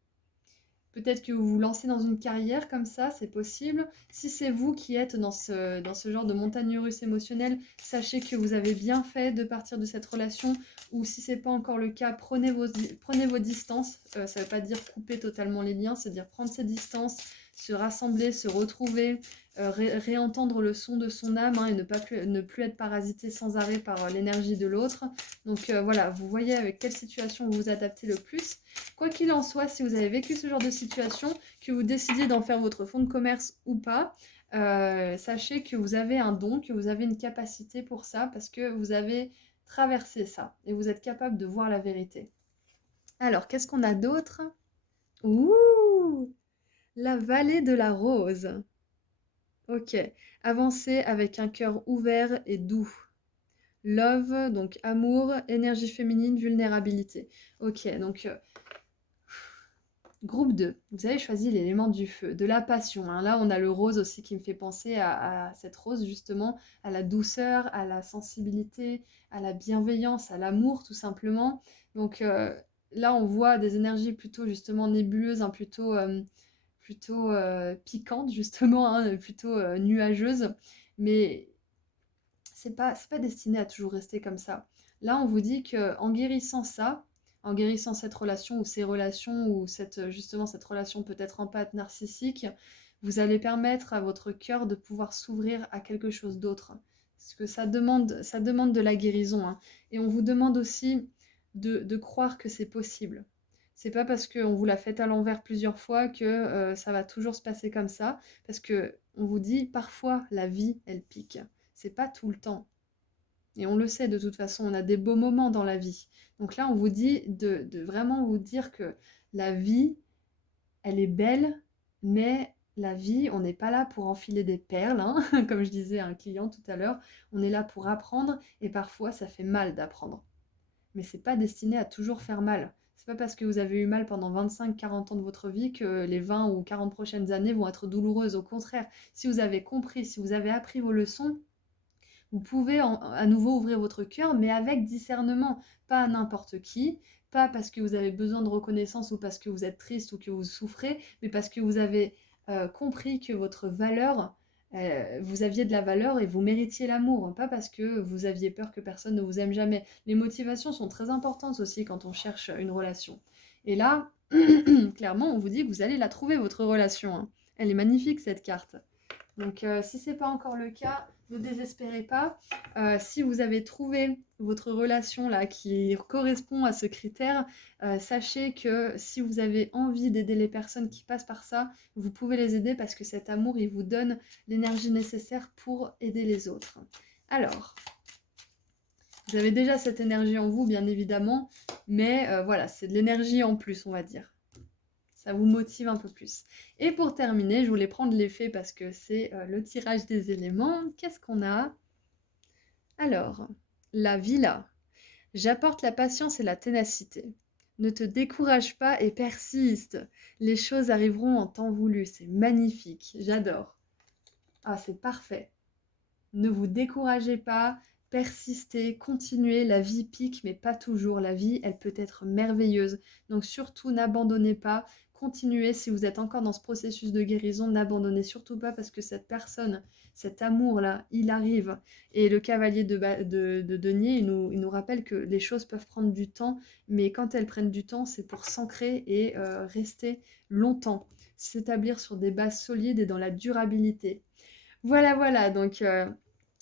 Peut-être que vous vous lancez dans une carrière comme ça, c'est possible. Si c'est vous qui êtes dans ce genre de montagne russe émotionnelle, sachez que vous avez bien fait de partir de cette relation. Ou si ce n'est pas encore le cas, prenez vos distances. Ça ne veut pas dire couper totalement les liens, c'est-à-dire prendre ses distances, se rassembler, se retrouver, réentendre le son de son âme, hein, et ne plus être parasité sans arrêt par l'énergie de l'autre. Donc voilà, vous voyez avec quelle situation vous vous adaptez le plus. Quoi qu'il en soit, si vous avez vécu ce genre de situation, que vous décidiez d'en faire votre fonds de commerce ou pas, sachez que vous avez un don, que vous avez une capacité pour ça, parce que vous avez traversé ça, et vous êtes capable de voir la vérité. Alors, qu'est-ce qu'on a d'autre? Ouh! La vallée de la rose. Ok. Avancez avec un cœur ouvert et doux. Love, donc amour, énergie féminine, vulnérabilité. Ok, donc groupe 2, vous avez choisi l'élément du feu, de la passion, hein. Là, on a le rose aussi qui me fait penser à cette rose, justement, à la douceur, à la sensibilité, à la bienveillance, à l'amour, tout simplement. Donc là, on voit des énergies plutôt, justement, nébuleuses, hein, plutôt piquantes, justement, hein, plutôt nuageuses. Mais c'est pas destiné à toujours rester comme ça. Là, on vous dit qu'en guérissant ça, en guérissant cette relation ou ces relations ou justement cette relation peut-être empathe narcissique, vous allez permettre à votre cœur de pouvoir s'ouvrir à quelque chose d'autre. Parce que ça demande de la guérison, hein. Et on vous demande aussi de croire que c'est possible. C'est pas parce qu'on vous l'a fait à l'envers plusieurs fois que ça va toujours se passer comme ça. Parce que on vous dit parfois la vie, elle pique. C'est pas tout le temps. Et on le sait de toute façon, on a des beaux moments dans la vie. Donc là, on vous dit de vraiment vous dire que la vie, elle est belle, mais la vie, on n'est pas là pour enfiler des perles, hein, comme je disais à un client tout à l'heure. On est là pour apprendre et parfois ça fait mal d'apprendre. Mais c'est pas destiné à toujours faire mal. C'est pas parce que vous avez eu mal pendant 25-40 ans de votre vie que les 20 ou 40 prochaines années vont être douloureuses. Au contraire, si vous avez compris, si vous avez appris vos leçons, vous pouvez à nouveau ouvrir votre cœur, mais avec discernement, pas à n'importe qui, pas parce que vous avez besoin de reconnaissance ou parce que vous êtes triste ou que vous souffrez, mais parce que vous avez compris que votre valeur, vous aviez de la valeur et vous méritiez l'amour, hein, pas parce que vous aviez peur que personne ne vous aime jamais. Les motivations sont très importantes aussi quand on cherche une relation. Et là, clairement, on vous dit que vous allez la trouver, votre relation, hein. Elle est magnifique, cette carte. Donc, si ce n'est pas encore le cas, ne désespérez pas. Si vous avez trouvé votre relation là qui correspond à ce critère, sachez que si vous avez envie d'aider les personnes qui passent par ça, vous pouvez les aider parce que cet amour, il vous donne l'énergie nécessaire pour aider les autres. Alors, vous avez déjà cette énergie en vous, bien évidemment, mais voilà, c'est de l'énergie en plus, on va dire. Ça vous motive un peu plus. Et pour terminer, je voulais prendre l'effet parce que c'est le tirage des éléments. Qu'est-ce qu'on a? Alors, la villa. J'apporte la patience et la ténacité. Ne te décourage pas et persiste. Les choses arriveront en temps voulu. C'est magnifique. J'adore. Ah, c'est parfait. Ne vous découragez pas, persistez, continuez. La vie pique, mais pas toujours. La vie, elle peut être merveilleuse. Donc surtout, n'abandonnez pas. Continuez. Si vous êtes encore dans ce processus de guérison, n'abandonnez surtout pas parce que cette personne, cet amour-là, il arrive. Et le cavalier de denier, il nous rappelle que les choses peuvent prendre du temps, mais quand elles prennent du temps, c'est pour s'ancrer et rester longtemps, s'établir sur des bases solides et dans la durabilité. Voilà, voilà, donc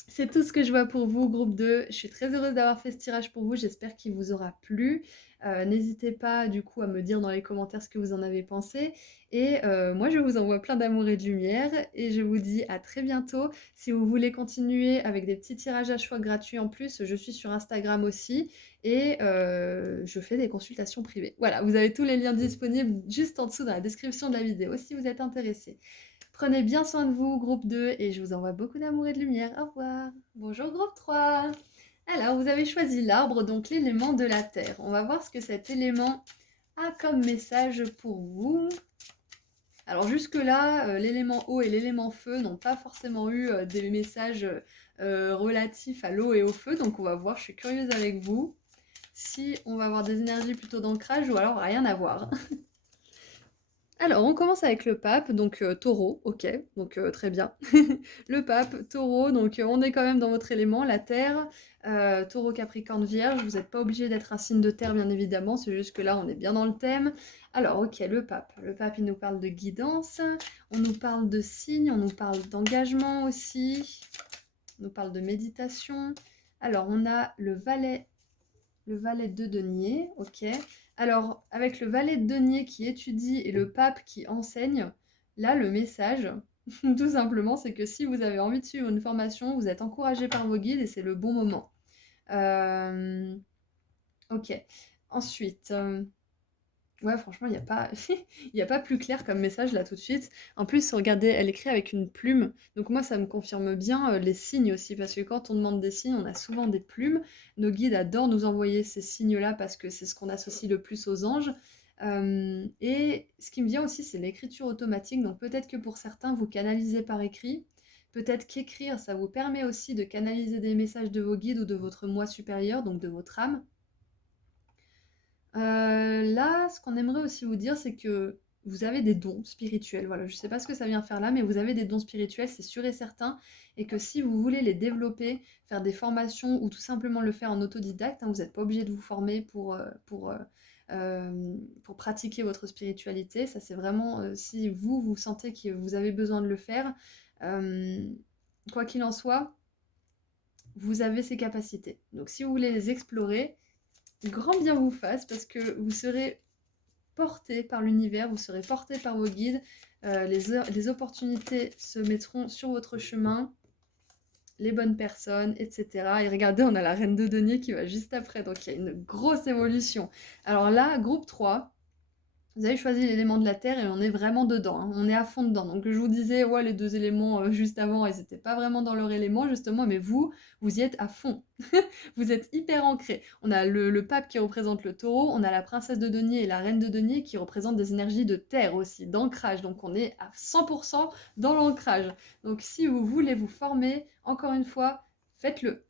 c'est tout ce que je vois pour vous, groupe 2. Je suis très heureuse d'avoir fait ce tirage pour vous, j'espère qu'il vous aura plu. N'hésitez pas du coup à me dire dans les commentaires ce que vous en avez pensé. Et moi je vous envoie plein d'amour et de lumière et je vous dis à très bientôt. Si vous voulez continuer avec des petits tirages à choix gratuits en plus, je suis sur Instagram aussi et je fais des consultations privées. Voilà, vous avez tous les liens disponibles juste en dessous dans la description de la vidéo si vous êtes intéressé. Prenez bien soin de vous, groupe 2, et je vous envoie beaucoup d'amour et de lumière. Au revoir. Bonjour, groupe 3. Alors, vous avez choisi l'arbre, donc l'élément de la terre. On va voir ce que cet élément a comme message pour vous. Alors jusque-là, l'élément eau et l'élément feu n'ont pas forcément eu des messages relatifs à l'eau et au feu, donc on va voir, je suis curieuse avec vous, si on va avoir des énergies plutôt d'ancrage ou alors rien à voir. Alors, on commence avec le pape, donc taureau, ok, donc très bien. Le pape, taureau, donc on est quand même dans votre élément, la terre, taureau, capricorne, vierge, vous n'êtes pas obligé d'être un signe de terre, bien évidemment, c'est juste que là, on est bien dans le thème. Alors, ok, le pape, il nous parle de guidance, on nous parle de signes, on nous parle d'engagement aussi, on nous parle de méditation. Alors, on a le valet de denier, ok. Alors, avec le valet de denier qui étudie et le pape qui enseigne, là, le message, tout simplement, c'est que si vous avez envie de suivre une formation, vous êtes encouragé par vos guides et c'est le bon moment. Ok. Ensuite, ouais, franchement, il n'y a pas... y a pas plus clair comme message là tout de suite. En plus, regardez, elle écrit avec une plume. Donc moi, ça me confirme bien les signes aussi, parce que quand on demande des signes, on a souvent des plumes. Nos guides adorent nous envoyer ces signes-là parce que c'est ce qu'on associe le plus aux anges. Et ce qui me vient aussi, c'est l'écriture automatique. Donc peut-être que pour certains, vous canalisez par écrit. Peut-être qu'écrire, ça vous permet aussi de canaliser des messages de vos guides ou de votre moi supérieur, donc de votre âme. Là, ce qu'on aimerait aussi vous dire, c'est que vous avez des dons spirituels. Voilà, je ne sais pas ce que ça vient faire là, mais vous avez des dons spirituels, c'est sûr et certain. Et que si vous voulez les développer, faire des formations ou tout simplement le faire en autodidacte, hein, vous n'êtes pas obligé de vous former pour pratiquer votre spiritualité. Ça, c'est vraiment si vous sentez que vous avez besoin de le faire. Quoi qu'il en soit, vous avez ces capacités. Donc si vous voulez les explorer, grand bien vous fasse parce que vous serez porté par l'univers, vous serez porté par vos guides, les opportunités se mettront sur votre chemin, les bonnes personnes, etc. Et regardez, on a la reine de denier qui va juste après, donc il y a une grosse évolution. Alors là, groupe 3, vous avez choisi l'élément de la terre et on est vraiment dedans, hein. On est à fond dedans. Donc je vous disais, ouais, les deux éléments juste avant, ils n'étaient pas vraiment dans leur élément justement, mais vous y êtes à fond. Vous êtes hyper ancrés. On a le pape qui représente le taureau, on a la princesse de denier et la reine de denier qui représentent des énergies de terre aussi, d'ancrage. Donc on est à 100% dans l'ancrage. Donc si vous voulez vous former, encore une fois, faites-le.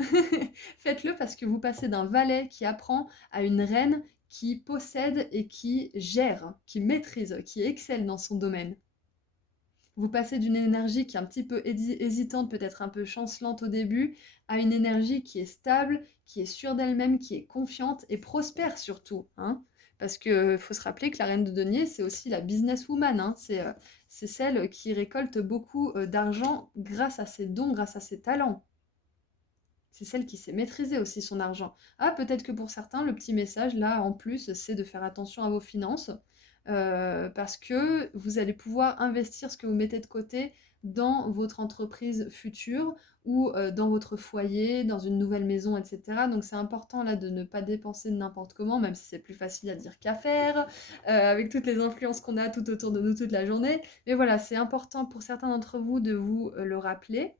Faites-le parce que vous passez d'un valet qui apprend à une reine qui possède et qui gère, qui maîtrise, qui excelle dans son domaine. Vous passez d'une énergie qui est un petit peu hésitante, peut-être un peu chancelante au début, à une énergie qui est stable, qui est sûre d'elle-même, qui est confiante et prospère surtout, hein. Parce que faut se rappeler que la reine de denier, c'est aussi la businesswoman, hein. C'est celle qui récolte beaucoup d'argent grâce à ses dons, grâce à ses talents. C'est celle qui sait maîtriser aussi son argent. Ah, peut-être que pour certains, le petit message, là, en plus, c'est de faire attention à vos finances, parce que vous allez pouvoir investir ce que vous mettez de côté dans votre entreprise future ou dans votre foyer, dans une nouvelle maison, etc. Donc c'est important là de ne pas dépenser de n'importe comment, même si c'est plus facile à dire qu'à faire, avec toutes les influences qu'on a tout autour de nous toute la journée. Mais voilà, c'est important pour certains d'entre vous de vous le rappeler.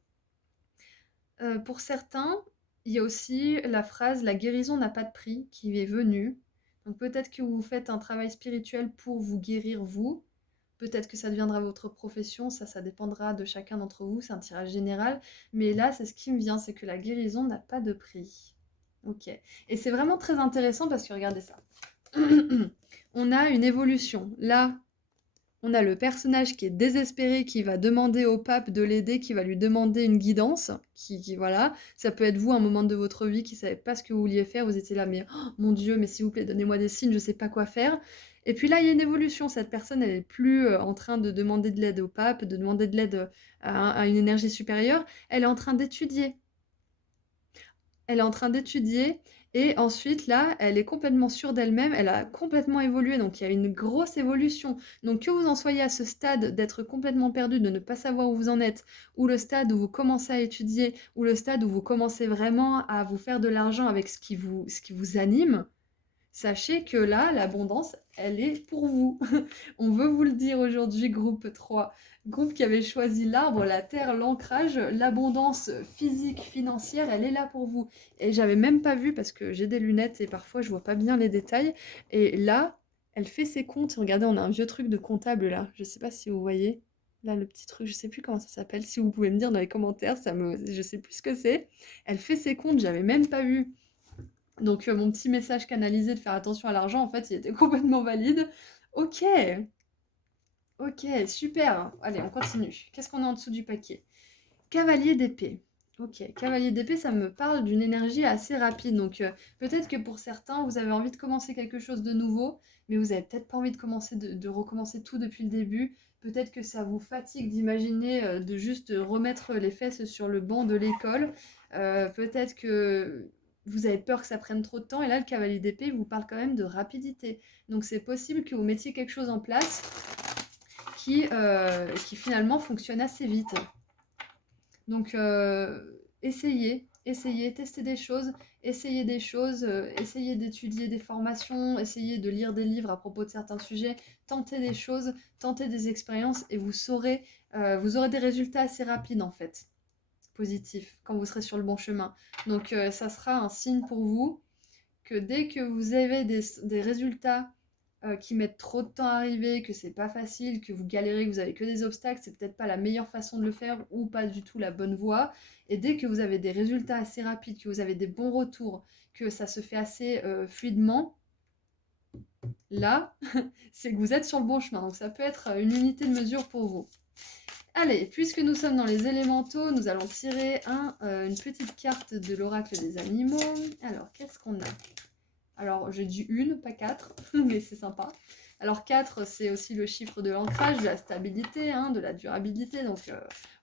Pour certains, il y a aussi la phrase «La guérison n'a pas de prix» qui est venue. Donc peut-être que vous faites un travail spirituel pour vous guérir vous, peut-être que ça deviendra votre profession, ça dépendra de chacun d'entre vous, c'est un tirage général. Mais là, c'est ce qui me vient, c'est que la guérison n'a pas de prix. OK, et c'est vraiment très intéressant parce que regardez ça. On a une évolution. Là, on a le personnage qui est désespéré, qui va demander au pape de l'aider, qui va lui demander une guidance, voilà. Ça peut être vous, un moment de votre vie, qui ne savez pas ce que vous vouliez faire, vous étiez là, mais oh, mon Dieu, mais s'il vous plaît, donnez-moi des signes, je ne sais pas quoi faire. Et puis là, il y a une évolution. Cette personne, elle n'est plus en train de demander de l'aide au pape, de demander de l'aide à une énergie supérieure. Elle est en train d'étudier. Elle est en train d'étudier et ensuite là, elle est complètement sûre d'elle-même, elle a complètement évolué, donc il y a une grosse évolution. Donc que vous en soyez à ce stade d'être complètement perdu, de ne pas savoir où vous en êtes, ou le stade où vous commencez à étudier, ou le stade où vous commencez vraiment à vous faire de l'argent avec ce qui vous anime, sachez que là, l'abondance, elle est pour vous. On veut vous le dire aujourd'hui, groupe 3. Groupe qui avait choisi l'arbre, la terre, l'ancrage, l'abondance physique, financière, elle est là pour vous. Et j'avais même pas vu parce que j'ai des lunettes et parfois je vois pas bien les détails. Et là, elle fait ses comptes. Regardez, on a un vieux truc de comptable là. Je sais pas si vous voyez. Là, le petit truc, je sais plus comment ça s'appelle. Si vous pouvez me dire dans les commentaires, je sais plus ce que c'est. Elle fait ses comptes, j'avais même pas vu. Donc mon petit message canalisé de faire attention à l'argent, en fait, il était complètement valide. Ok, ok, super. Allez, on continue. Qu'est-ce qu'on a en dessous du paquet? Cavalier d'épée. Ok, cavalier d'épée, ça me parle d'une énergie assez rapide. Donc peut-être que pour certains, vous avez envie de commencer quelque chose de nouveau, mais vous avez peut-être pas envie de commencer de recommencer tout depuis le début. Peut-être que ça vous fatigue d'imaginer de juste remettre les fesses sur le banc de l'école. Peut-être que vous avez peur que ça prenne trop de temps. Et là, le cavalier d'épée vous parle quand même de rapidité. Donc c'est possible que vous mettiez quelque chose en place qui finalement fonctionne assez vite. Donc essayez, testez des choses, essayez d'étudier des formations, essayez de lire des livres à propos de certains sujets, tentez des choses, tentez des expériences et vous aurez des résultats assez rapides en fait, positifs, quand vous serez sur le bon chemin. Donc ça sera un signe pour vous que dès que vous avez des résultats qui mettent trop de temps à arriver, que c'est pas facile, que vous galérez, que vous avez que des obstacles, c'est peut-être pas la meilleure façon de le faire ou pas du tout la bonne voie. Et dès que vous avez des résultats assez rapides, que vous avez des bons retours, que ça se fait assez fluidement, là, c'est que vous êtes sur le bon chemin. Donc ça peut être une unité de mesure pour vous. Allez, puisque nous sommes dans les élémentaux, nous allons tirer une petite carte de l'oracle des animaux. Alors, qu'est-ce qu'on a? Alors, j'ai dit une, pas quatre, mais c'est sympa. Alors, 4, c'est aussi le chiffre de l'ancrage, de la stabilité, hein, de la durabilité. Donc,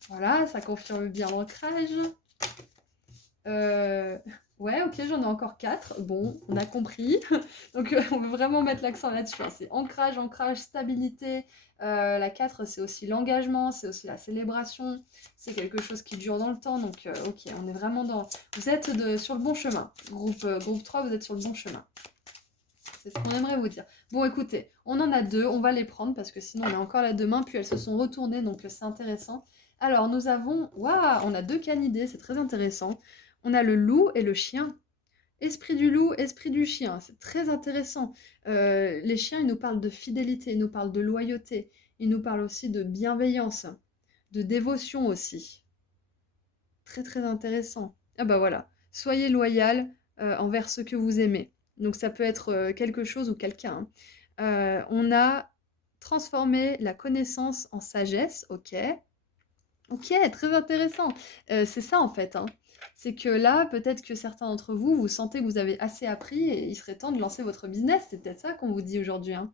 voilà, ça confirme bien l'ancrage. Ouais, ok, j'en ai encore 4. Bon, on a compris. Donc, on veut vraiment mettre l'accent là-dessus, hein. C'est ancrage, ancrage, stabilité. La 4, c'est aussi l'engagement, c'est aussi la célébration. C'est quelque chose qui dure dans le temps. Donc, ok, on est vraiment dans... Vous êtes sur le bon chemin. Groupe 3, vous êtes sur le bon chemin. C'est ce qu'on aimerait vous dire. Bon, écoutez, on en a 2, on va les prendre parce que sinon on a encore la demain, puis elles se sont retournées, donc c'est intéressant. Alors, nous avons... Waouh, on a 2 canidés, c'est très intéressant. On a le loup et le chien. Esprit du loup, esprit du chien, c'est très intéressant. Les chiens, ils nous parlent de fidélité, ils nous parlent de loyauté, ils nous parlent aussi de bienveillance, de dévotion aussi. Très très intéressant. Ah bah voilà, soyez loyal envers ce que vous aimez. Donc ça peut être quelque chose ou quelqu'un, hein. On a transformé la connaissance en sagesse, ok. Ok, très intéressant. C'est ça en fait, hein. C'est que là, peut-être que certains d'entre vous, vous sentez que vous avez assez appris et il serait temps de lancer votre business. C'est peut-être ça qu'on vous dit aujourd'hui, hein.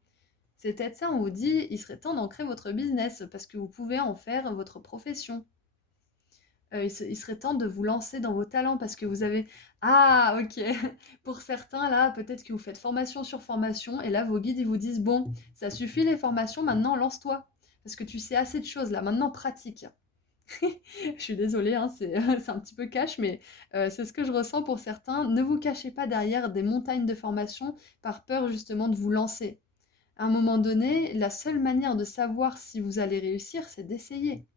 C'est peut-être ça, on vous dit, il serait temps d'ancrer votre business parce que vous pouvez en faire votre profession. Il serait temps de vous lancer dans vos talents parce que vous avez... Ah, ok. Pour certains, là, peut-être que vous faites formation sur formation et là, vos guides, ils vous disent, bon, ça suffit les formations, maintenant, lance-toi. Parce que tu sais assez de choses, là, maintenant, pratique. Je suis désolée, hein, c'est un petit peu cash, mais c'est ce que je ressens pour certains. Ne vous cachez pas derrière des montagnes de formation par peur justement de vous lancer. À un moment donné, la seule manière de savoir si vous allez réussir, c'est d'essayer.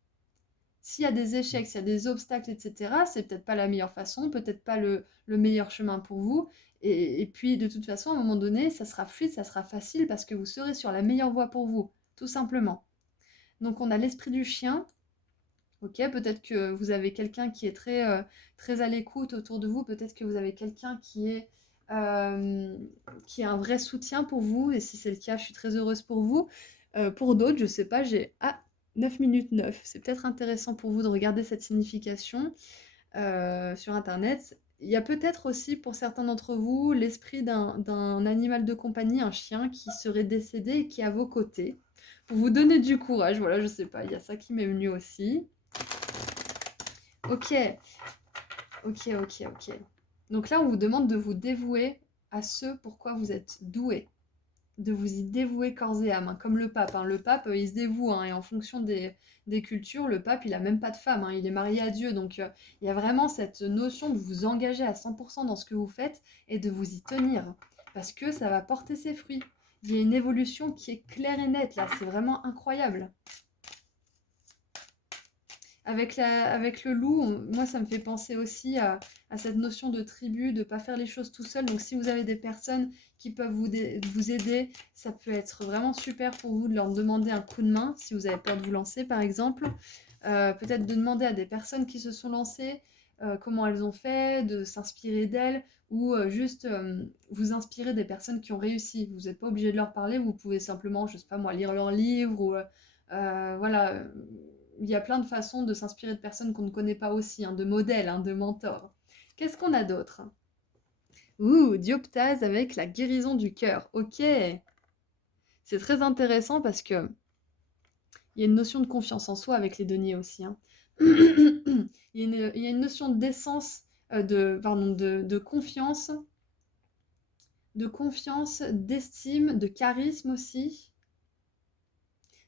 S'il y a des échecs, s'il y a des obstacles, etc., c'est peut-être pas la meilleure façon, peut-être pas le meilleur chemin pour vous. Et puis, de toute façon, à un moment donné, ça sera fluide, ça sera facile parce que vous serez sur la meilleure voie pour vous, tout simplement. Donc, on a l'esprit du chien. Ok, peut-être que vous avez quelqu'un qui est très à l'écoute autour de vous. Peut-être que vous avez quelqu'un euh, qui est un vrai soutien pour vous. Et si c'est le cas, je suis très heureuse pour vous. Pour d'autres, je sais pas, j'ai... Ah, 9 minutes 9. C'est peut-être intéressant pour vous de regarder cette signification sur Internet. Il y a peut-être aussi pour certains d'entre vous l'esprit d'un animal de compagnie, un chien qui serait décédé et qui est à vos côtés. Pour vous donner du courage, voilà, je sais pas, il y a ça qui m'est venu aussi. Ok, ok. Donc là, on vous demande de vous dévouer à ce pourquoi vous êtes doué, de vous y dévouer corps et âme, hein, comme le pape, hein. Le pape, il se dévoue, hein, et en fonction des cultures, le pape, il a même pas de femme, hein, il est marié à Dieu. Donc il y a vraiment cette notion de vous engager à 100% dans ce que vous faites et de vous y tenir, parce que ça va porter ses fruits. Il y a une évolution qui est claire et nette, là, c'est vraiment incroyable. Avec le loup, moi, ça me fait penser aussi à cette notion de tribu, de ne pas faire les choses tout seul. Donc, si vous avez des personnes qui peuvent vous aider, ça peut être vraiment super pour vous de leur demander un coup de main, si vous avez peur de vous lancer, par exemple. Peut-être de demander à des personnes qui se sont lancées comment elles ont fait, de s'inspirer d'elles, ou juste vous inspirer des personnes qui ont réussi. Vous n'êtes pas obligé de leur parler, vous pouvez simplement, je sais pas moi, lire leurs livres, ou voilà, il y a plein de façons de s'inspirer de personnes qu'on ne connaît pas aussi, hein, de modèles, hein, de mentors. Qu'est-ce qu'on a d'autre? Ouh, Dioptase avec la guérison du cœur. Ok, c'est très intéressant parce que il y a une notion de confiance en soi avec les deniers aussi, hein. Il y a une notion d'essence, de confiance, d'estime, de charisme aussi.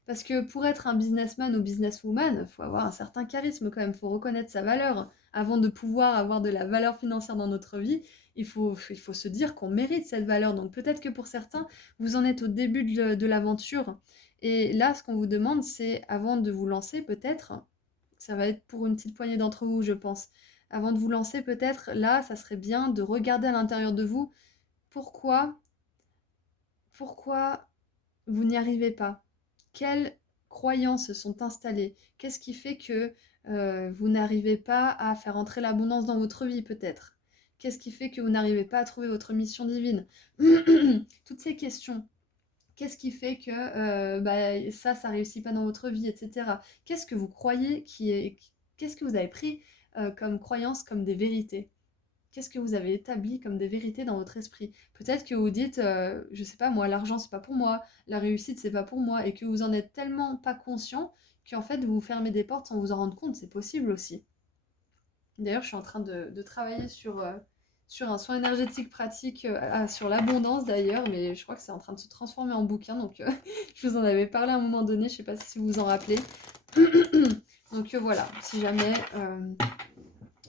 Parce que pour être un businessman ou businesswoman, il faut avoir un certain charisme quand même, il faut reconnaître sa valeur. Avant de pouvoir avoir de la valeur financière dans notre vie, il faut se dire qu'on mérite cette valeur. Donc peut-être que pour certains, vous en êtes au début de l'aventure. Et là, ce qu'on vous demande, c'est avant de vous lancer, peut-être, ça va être pour une petite poignée d'entre vous, je pense. Avant de vous lancer, peut-être, là, ça serait bien de regarder à l'intérieur de vous pourquoi, pourquoi vous n'y arrivez pas. Quelles croyances sont installées? Qu'est-ce qui fait que vous n'arrivez pas à faire entrer l'abondance dans votre vie peut-être? Qu'est-ce qui fait que vous n'arrivez pas à trouver votre mission divine? Toutes ces questions. Qu'est-ce qui fait que ça réussit pas dans votre vie, etc. Qu'est-ce que vous croyez Qu'est-ce que vous avez pris comme croyance, comme des vérités? Qu'est-ce que vous avez établi comme des vérités dans votre esprit? Peut-être que vous dites, je sais pas moi, l'argent c'est pas pour moi, la réussite c'est pas pour moi, et que vous en êtes tellement pas conscient qu'en fait vous vous fermez des portes sans vous en rendre compte, c'est possible aussi. D'ailleurs, je suis en train de travailler sur un soin énergétique pratique, sur l'abondance d'ailleurs, mais je crois que c'est en train de se transformer en bouquin, donc je vous en avais parlé à un moment donné, je sais pas si vous vous en rappelez. Donc voilà, si jamais...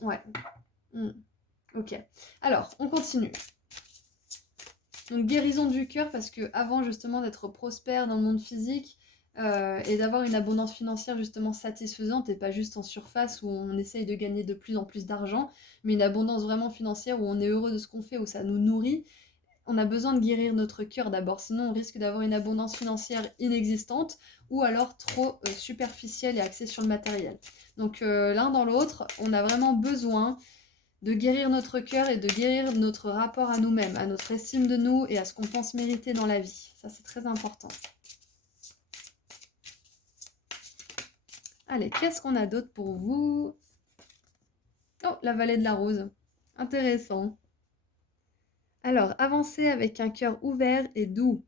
ouais. Mm. Ok. Alors, on continue. Donc guérison du cœur, parce que avant justement d'être prospère dans le monde physique et d'avoir une abondance financière justement satisfaisante et pas juste en surface où on essaye de gagner de plus en plus d'argent, mais une abondance vraiment financière où on est heureux de ce qu'on fait, où ça nous nourrit, on a besoin de guérir notre cœur d'abord, sinon on risque d'avoir une abondance financière inexistante ou alors trop superficielle et axée sur le matériel. Donc l'un dans l'autre, on a vraiment besoin de guérir notre cœur et de guérir notre rapport à nous-mêmes, à notre estime de nous et à ce qu'on pense mériter dans la vie. Ça, c'est très important. Allez, qu'est-ce qu'on a d'autre pour vous? Oh, la vallée de la rose. Intéressant. Alors, avancez avec un cœur ouvert et doux.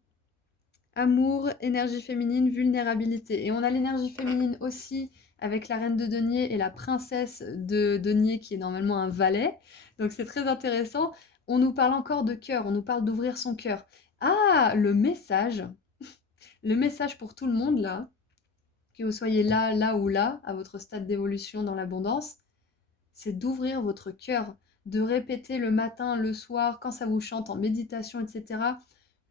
Amour, énergie féminine, vulnérabilité. Et on a l'énergie féminine aussi avec la reine de denier et la princesse de denier qui est normalement un valet. Donc c'est très intéressant. On nous parle encore de cœur, on nous parle d'ouvrir son cœur. Ah, le message. Le message pour tout le monde là, que vous soyez là, là ou là, à votre stade d'évolution dans l'abondance, c'est d'ouvrir votre cœur, de répéter le matin, le soir, quand ça vous chante en méditation, etc.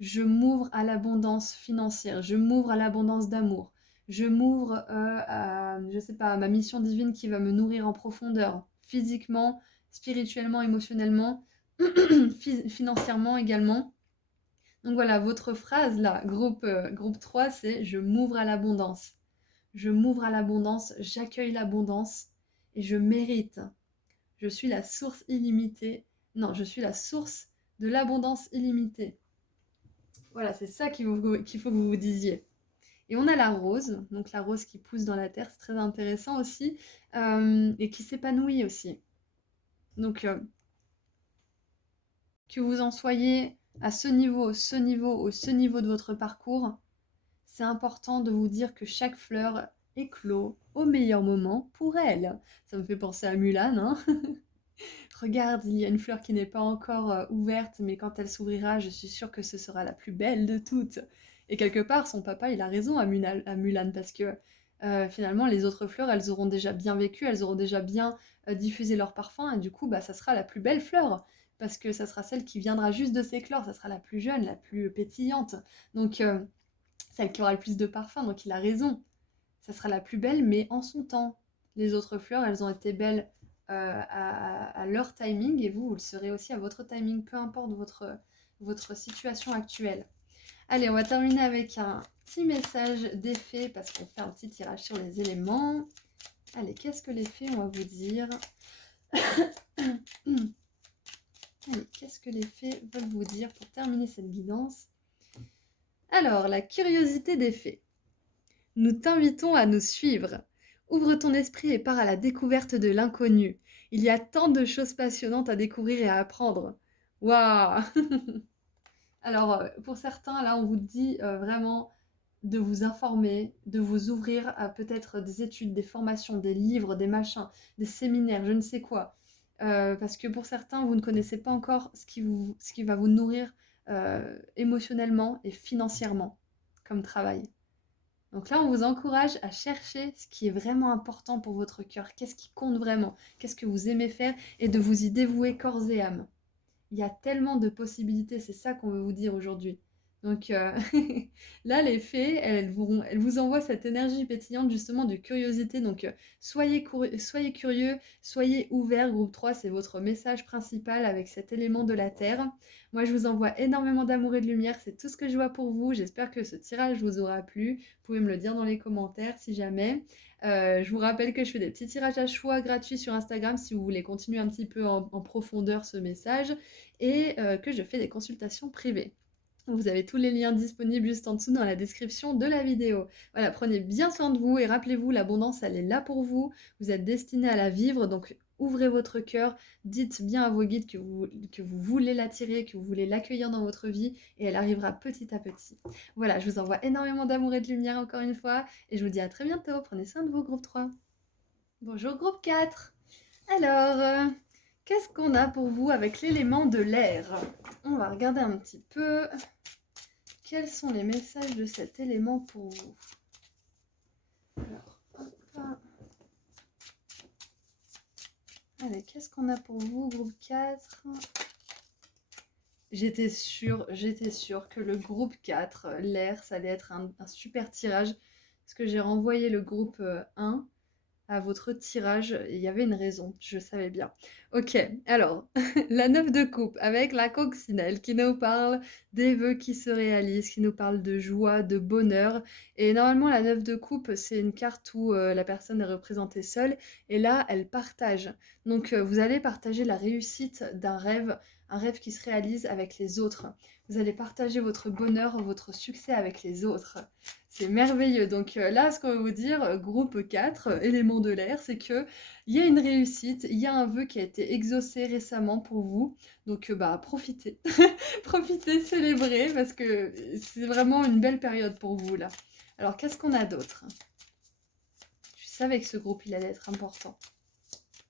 Je m'ouvre à l'abondance financière, je m'ouvre à l'abondance d'amour, je m'ouvre à, je sais pas, à ma mission divine qui va me nourrir en profondeur, physiquement, spirituellement, émotionnellement, financièrement également. Donc voilà, votre phrase là, groupe 3, c'est je m'ouvre à l'abondance. Je m'ouvre à l'abondance, j'accueille l'abondance et je mérite. Je suis la source illimitée. Non, je suis la source de l'abondance illimitée. Voilà, c'est ça qu'il faut que vous vous disiez. Et on a la rose, donc la rose qui pousse dans la terre, c'est très intéressant aussi, et qui s'épanouit aussi. Donc, que vous en soyez à ce niveau, ce niveau ou ce niveau de votre parcours, c'est important de vous dire que chaque fleur éclot au meilleur moment pour elle. Ça me fait penser à Mulan, hein. Regarde, il y a une fleur qui n'est pas encore ouverte, mais quand elle s'ouvrira, je suis sûre que ce sera la plus belle de toutes. Et quelque part, son papa, il a raison à Mulan, parce que finalement, les autres fleurs, elles auront déjà bien vécu, elles auront déjà bien diffusé leur parfum, et du coup, bah, ça sera la plus belle fleur, parce que ça sera celle qui viendra juste de s'éclore, ça sera la plus jeune, la plus pétillante, donc celle qui aura le plus de parfum, donc il a raison. Ça sera la plus belle, mais en son temps. Les autres fleurs, elles ont été belles à leur timing, et vous, vous le serez aussi à votre timing, peu importe votre situation actuelle. Allez, on va terminer avec un petit message d'effet, parce qu'on fait un petit tirage sur les éléments. Allez, qu'est-ce que les fées on va vous dire? Allez, qu'est-ce que les fées veulent vous dire pour terminer cette guidance? Alors, la curiosité des fées. Nous t'invitons à nous suivre. Ouvre ton esprit et pars à la découverte de l'inconnu. Il y a tant de choses passionnantes à découvrir et à apprendre. Waouh! Alors, pour certains, là, on vous dit vraiment de vous informer, de vous ouvrir à peut-être des études, des formations, des livres, des machins, des séminaires, je ne sais quoi. Parce que pour certains, vous ne connaissez pas encore ce qui va vous nourrir émotionnellement et financièrement comme travail. Donc là, on vous encourage à chercher ce qui est vraiment important pour votre cœur. Qu'est-ce qui compte vraiment? Qu'est-ce que vous aimez faire? Et de vous y dévouer corps et âme. Il y a tellement de possibilités, c'est ça qu'on veut vous dire aujourd'hui. Donc là, les fées, elles vous envoient cette énergie pétillante justement de curiosité. Donc soyez curieux, soyez ouverts. Groupe 3, c'est votre message principal avec cet élément de la Terre. Moi, je vous envoie énormément d'amour et de lumière. C'est tout ce que je vois pour vous. J'espère que ce tirage vous aura plu. Vous pouvez me le dire dans les commentaires si jamais. Je vous rappelle que je fais des petits tirages à choix gratuits sur Instagram si vous voulez continuer un petit peu en profondeur ce message, et que je fais des consultations privées. Vous avez tous les liens disponibles juste en dessous dans la description de la vidéo. Voilà, prenez bien soin de vous et rappelez-vous, l'abondance, elle est là pour vous. Vous êtes destiné à la vivre, donc ouvrez votre cœur, dites bien à vos guides que vous voulez l'attirer, que vous voulez l'accueillir dans votre vie, et elle arrivera petit à petit. Voilà, je vous envoie énormément d'amour et de lumière encore une fois, et je vous dis à très bientôt. Prenez soin de vous, groupe 3. Bonjour, groupe 4. Alors, qu'est-ce qu'on a pour vous avec l'élément de l'air? On va regarder un petit peu. Quels sont les messages de cet élément pour vous? Alors, hop. Allez, qu'est-ce qu'on a pour vous, groupe 4? J'étais sûre que le groupe 4, l'air, ça allait être un super tirage. Parce que j'ai renvoyé le groupe 1. à votre tirage. Il y avait une raison, je savais bien. OK, alors, la 9 de coupe avec la coccinelle qui nous parle des vœux qui se réalisent, qui nous parle de joie, de bonheur. Et normalement, la 9 de coupe, c'est une carte où la personne est représentée seule. Et là, elle partage. Donc, vous allez partager la réussite d'un rêve, un rêve qui se réalise avec les autres. Vous allez partager votre bonheur, votre succès avec les autres. C'est merveilleux. Donc là, ce qu'on va vous dire, groupe 4, éléments de l'air, c'est que il y a une réussite, il y a un vœu qui a été exaucé récemment pour vous. Donc bah profitez. Profitez, célébrez parce que c'est vraiment une belle période pour vous là. Alors qu'est-ce qu'on a d'autre? Je savais que ce groupe il allait être important.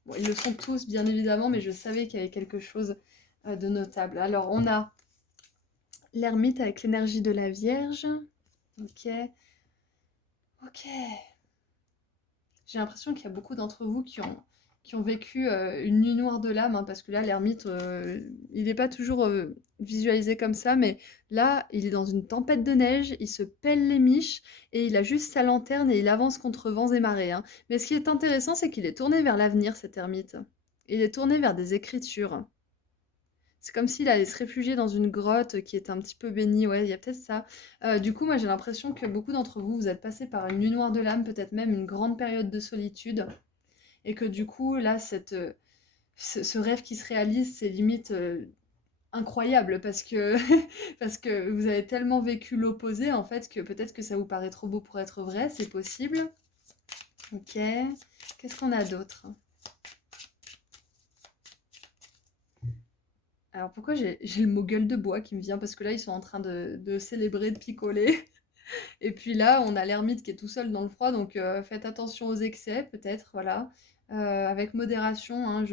Bon, ils le sont tous bien évidemment, mais je savais qu'il y avait quelque chose de notable. Alors on a l'ermite avec l'énergie de la Vierge. Ok. Ok. J'ai l'impression qu'il y a beaucoup d'entre vous qui ont vécu une nuit noire de l'âme, hein, parce que là, l'ermite, il n'est pas toujours visualisé comme ça, mais là, il est dans une tempête de neige, il se pèle les miches, et il a juste sa lanterne et il avance contre vents et marées, hein. Mais ce qui est intéressant, c'est qu'il est tourné vers l'avenir, cet ermite. Il est tourné vers des écritures. C'est comme s'il allait se réfugier dans une grotte qui est un petit peu bénie, ouais, il y a peut-être ça. Du coup, moi j'ai l'impression que beaucoup d'entre vous, vous êtes passés par une nuit noire de l'âme, peut-être même une grande période de solitude, et que du coup, là, ce rêve qui se réalise, c'est limite incroyable, parce que, parce que vous avez tellement vécu l'opposé, en fait, que peut-être que ça vous paraît trop beau pour être vrai, c'est possible. Ok, qu'est-ce qu'on a d'autre? Alors pourquoi j'ai le mot gueule de bois qui me vient? Parce que là, ils sont en train de célébrer, de picoler. Et puis là, on a l'ermite qui est tout seul dans le froid, donc faites attention aux excès, peut-être, voilà. Avec modération, hein,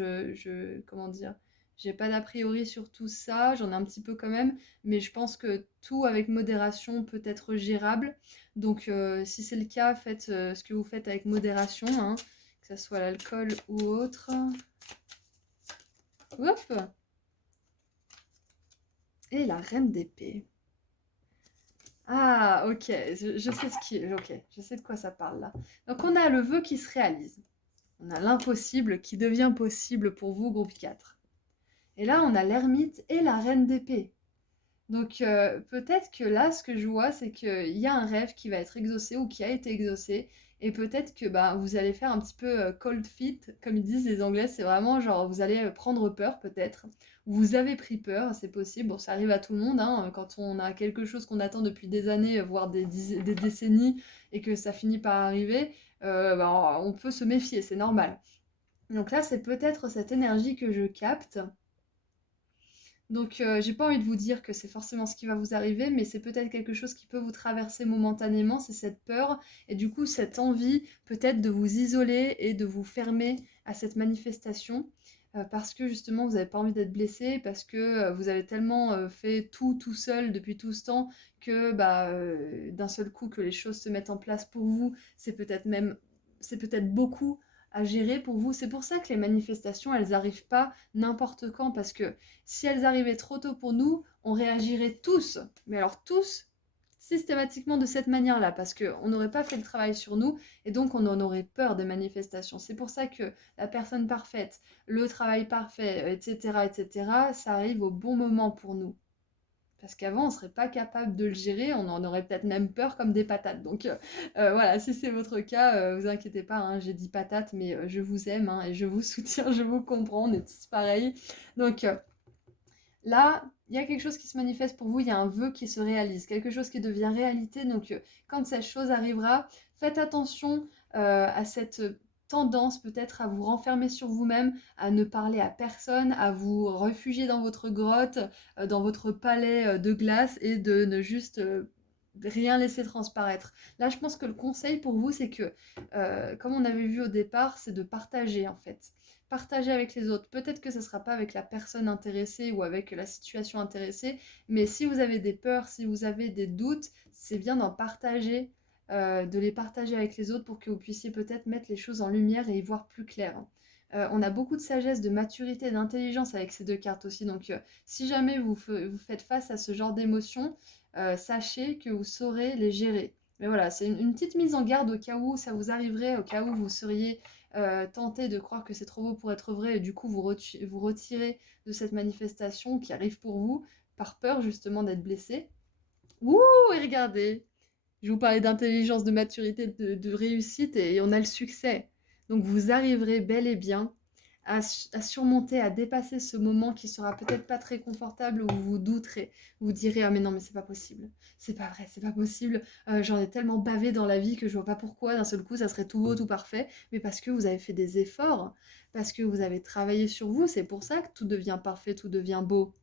comment dire, j'ai pas d'a priori sur tout ça, j'en ai un petit peu quand même, mais je pense que tout avec modération peut être gérable. Donc si c'est le cas, faites ce que vous faites avec modération, hein, que ce soit l'alcool ou autre. Hop! Et la reine d'épée. Ah, ok, je sais ce qui est. Ok, je sais de quoi ça parle là. Donc on a le vœu qui se réalise. On a l'impossible qui devient possible pour vous, groupe 4. Et là, on a l'ermite et la reine d'épée. Donc peut-être que là, ce que je vois, c'est qu'il y a un rêve qui va être exaucé ou qui a été exaucé. Et peut-être que bah, vous allez faire un petit peu cold feet, comme ils disent les Anglais. C'est vraiment genre, vous allez prendre peur peut-être. Vous avez pris peur, c'est possible. Bon, ça arrive à tout le monde, hein, quand on a quelque chose qu'on attend depuis des années, voire des décennies, et que ça finit par arriver, bah, on peut se méfier, c'est normal. Donc là, c'est peut-être cette énergie que je capte. Donc, j'ai pas envie de vous dire que c'est forcément ce qui va vous arriver, mais c'est peut-être quelque chose qui peut vous traverser momentanément, c'est cette peur et du coup cette envie peut-être de vous isoler et de vous fermer à cette manifestation, parce que justement vous avez pas envie d'être blessé, parce que, vous avez tellement, fait tout seul depuis tout ce temps que, bah, d'un seul coup que les choses se mettent en place pour vous, c'est peut-être beaucoup à gérer pour vous. C'est pour ça que les manifestations, elles arrivent pas n'importe quand, parce que si elles arrivaient trop tôt pour nous, on réagirait tous, mais alors tous, systématiquement de cette manière-là, parce qu'on n'aurait pas fait le travail sur nous, et donc on en aurait peur des manifestations. C'est pour ça que la personne parfaite, le travail parfait, etc., etc., ça arrive au bon moment pour nous. Parce qu'avant, on ne serait pas capable de le gérer, on en aurait peut-être même peur comme des patates. Donc voilà, si c'est votre cas, vous inquiétez pas, hein, j'ai dit patates, mais je vous aime, hein, et je vous soutiens, je vous comprends, on est tous pareils. Donc là, il y a quelque chose qui se manifeste pour vous, il y a un vœu qui se réalise, quelque chose qui devient réalité. Donc, quand cette chose arrivera, faites attention à cette tendance peut-être à vous renfermer sur vous-même, à ne parler à personne, à vous réfugier dans votre grotte, dans votre palais de glace et de ne juste rien laisser transparaître. Là, je pense que le conseil pour vous, c'est que, comme on avait vu au départ, c'est de partager en fait. Partager avec les autres. Peut-être que ce ne sera pas avec la personne intéressée ou avec la situation intéressée, mais si vous avez des peurs, si vous avez des doutes, c'est bien d'en partager, de les partager avec les autres pour que vous puissiez peut-être mettre les choses en lumière et y voir plus clair. On a beaucoup de sagesse, de maturité, d'intelligence avec ces deux cartes aussi, donc si jamais vous faites face à ce genre d'émotions, sachez que vous saurez les gérer. Mais voilà, c'est une petite mise en garde au cas où ça vous arriverait, au cas où vous seriez tenter de croire que c'est trop beau pour être vrai et du coup vous retirez de cette manifestation qui arrive pour vous par peur justement d'être blessé. Ouh, et regardez, je vous parlais d'intelligence, de maturité, de réussite et on a le succès. Donc vous arriverez bel et bien à surmonter, à dépasser ce moment qui sera peut-être pas très confortable où vous vous douterez. Vous direz ah mais non mais c'est pas possible, c'est pas vrai, c'est pas possible. J'en ai tellement bavé dans la vie que je vois pas pourquoi d'un seul coup ça serait tout beau, tout parfait. Mais parce que vous avez fait des efforts, parce que vous avez travaillé sur vous, c'est pour ça que tout devient parfait, tout devient beau.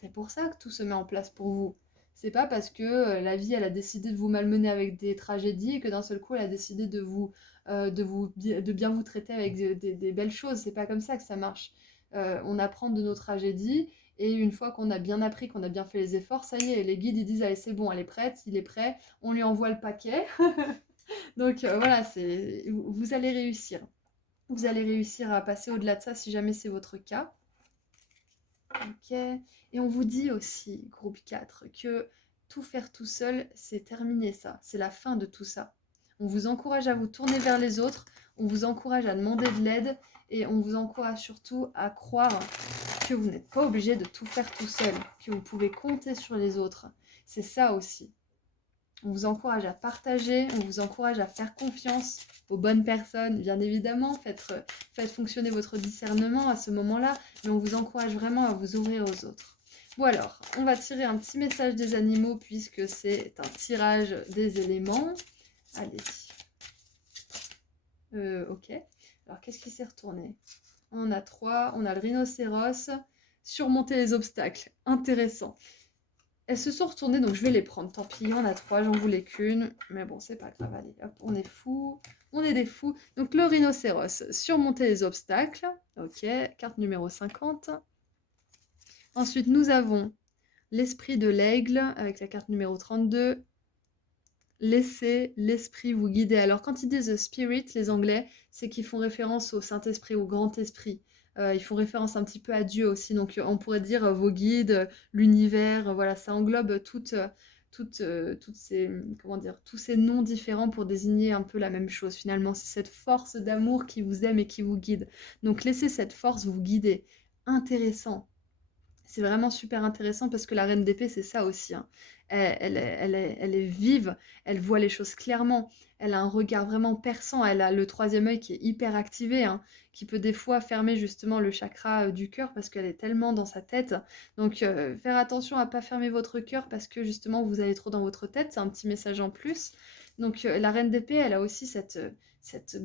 C'est pour ça que tout se met en place pour vous. C'est pas parce que la vie, elle a décidé de vous malmener avec des tragédies et que d'un seul coup, elle a décidé de bien vous traiter avec des belles choses. C'est pas comme ça que ça marche. On apprend de nos tragédies et une fois qu'on a bien appris, qu'on a bien fait les efforts, ça y est, les guides, ils disent, allez, c'est bon, elle est prête, il est prêt, on lui envoie le paquet. Donc voilà, vous allez réussir. Vous allez réussir à passer au-delà de ça si jamais c'est votre cas. Ok. Et on vous dit aussi, groupe 4, que tout faire tout seul, c'est terminé ça. C'est la fin de tout ça. On vous encourage à vous tourner vers les autres, on vous encourage à demander de l'aide et on vous encourage surtout à croire que vous n'êtes pas obligé de tout faire tout seul, que vous pouvez compter sur les autres. C'est ça aussi. On vous encourage à partager, on vous encourage à faire confiance aux bonnes personnes, bien évidemment. Faites fonctionner votre discernement à ce moment-là, mais on vous encourage vraiment à vous ouvrir aux autres. Bon alors, on va tirer un petit message des animaux puisque c'est un tirage des éléments. Allez. Ok. Alors, qu'est-ce qui s'est retourné? On a 3, on a le rhinocéros. Surmonter les obstacles. Intéressant. Elles se sont retournées, donc je vais les prendre. Tant pis, on a 3, j'en voulais qu'une. Mais bon, c'est pas grave, allez, hop, on est fous. On est des fous. Donc le rhinocéros, surmonter les obstacles. Ok, carte numéro 50. Ensuite, nous avons l'esprit de l'aigle, avec la carte numéro 32. Laissez l'esprit vous guider. Alors quand ils disent spirit, les Anglais, c'est qu'ils font référence au Saint-Esprit, au Grand Esprit. Ils font référence un petit peu à Dieu aussi. Donc on pourrait dire vos guides, l'univers, voilà, ça englobe toutes ces, comment dire, tous ces noms différents pour désigner un peu la même chose. Finalement, c'est cette force d'amour qui vous aime et qui vous guide. Donc laissez cette force vous guider. Intéressant. C'est vraiment super intéressant parce que la reine d'épée, c'est ça aussi, hein. Elle est vive, elle voit les choses clairement, elle a un regard vraiment perçant, elle a le troisième œil qui est hyper activé, hein, qui peut des fois fermer justement le chakra du cœur parce qu'elle est tellement dans sa tête. Donc faire attention à pas fermer votre cœur parce que justement vous allez trop dans votre tête, c'est un petit message en plus. Donc la reine d'épée, elle a aussi cette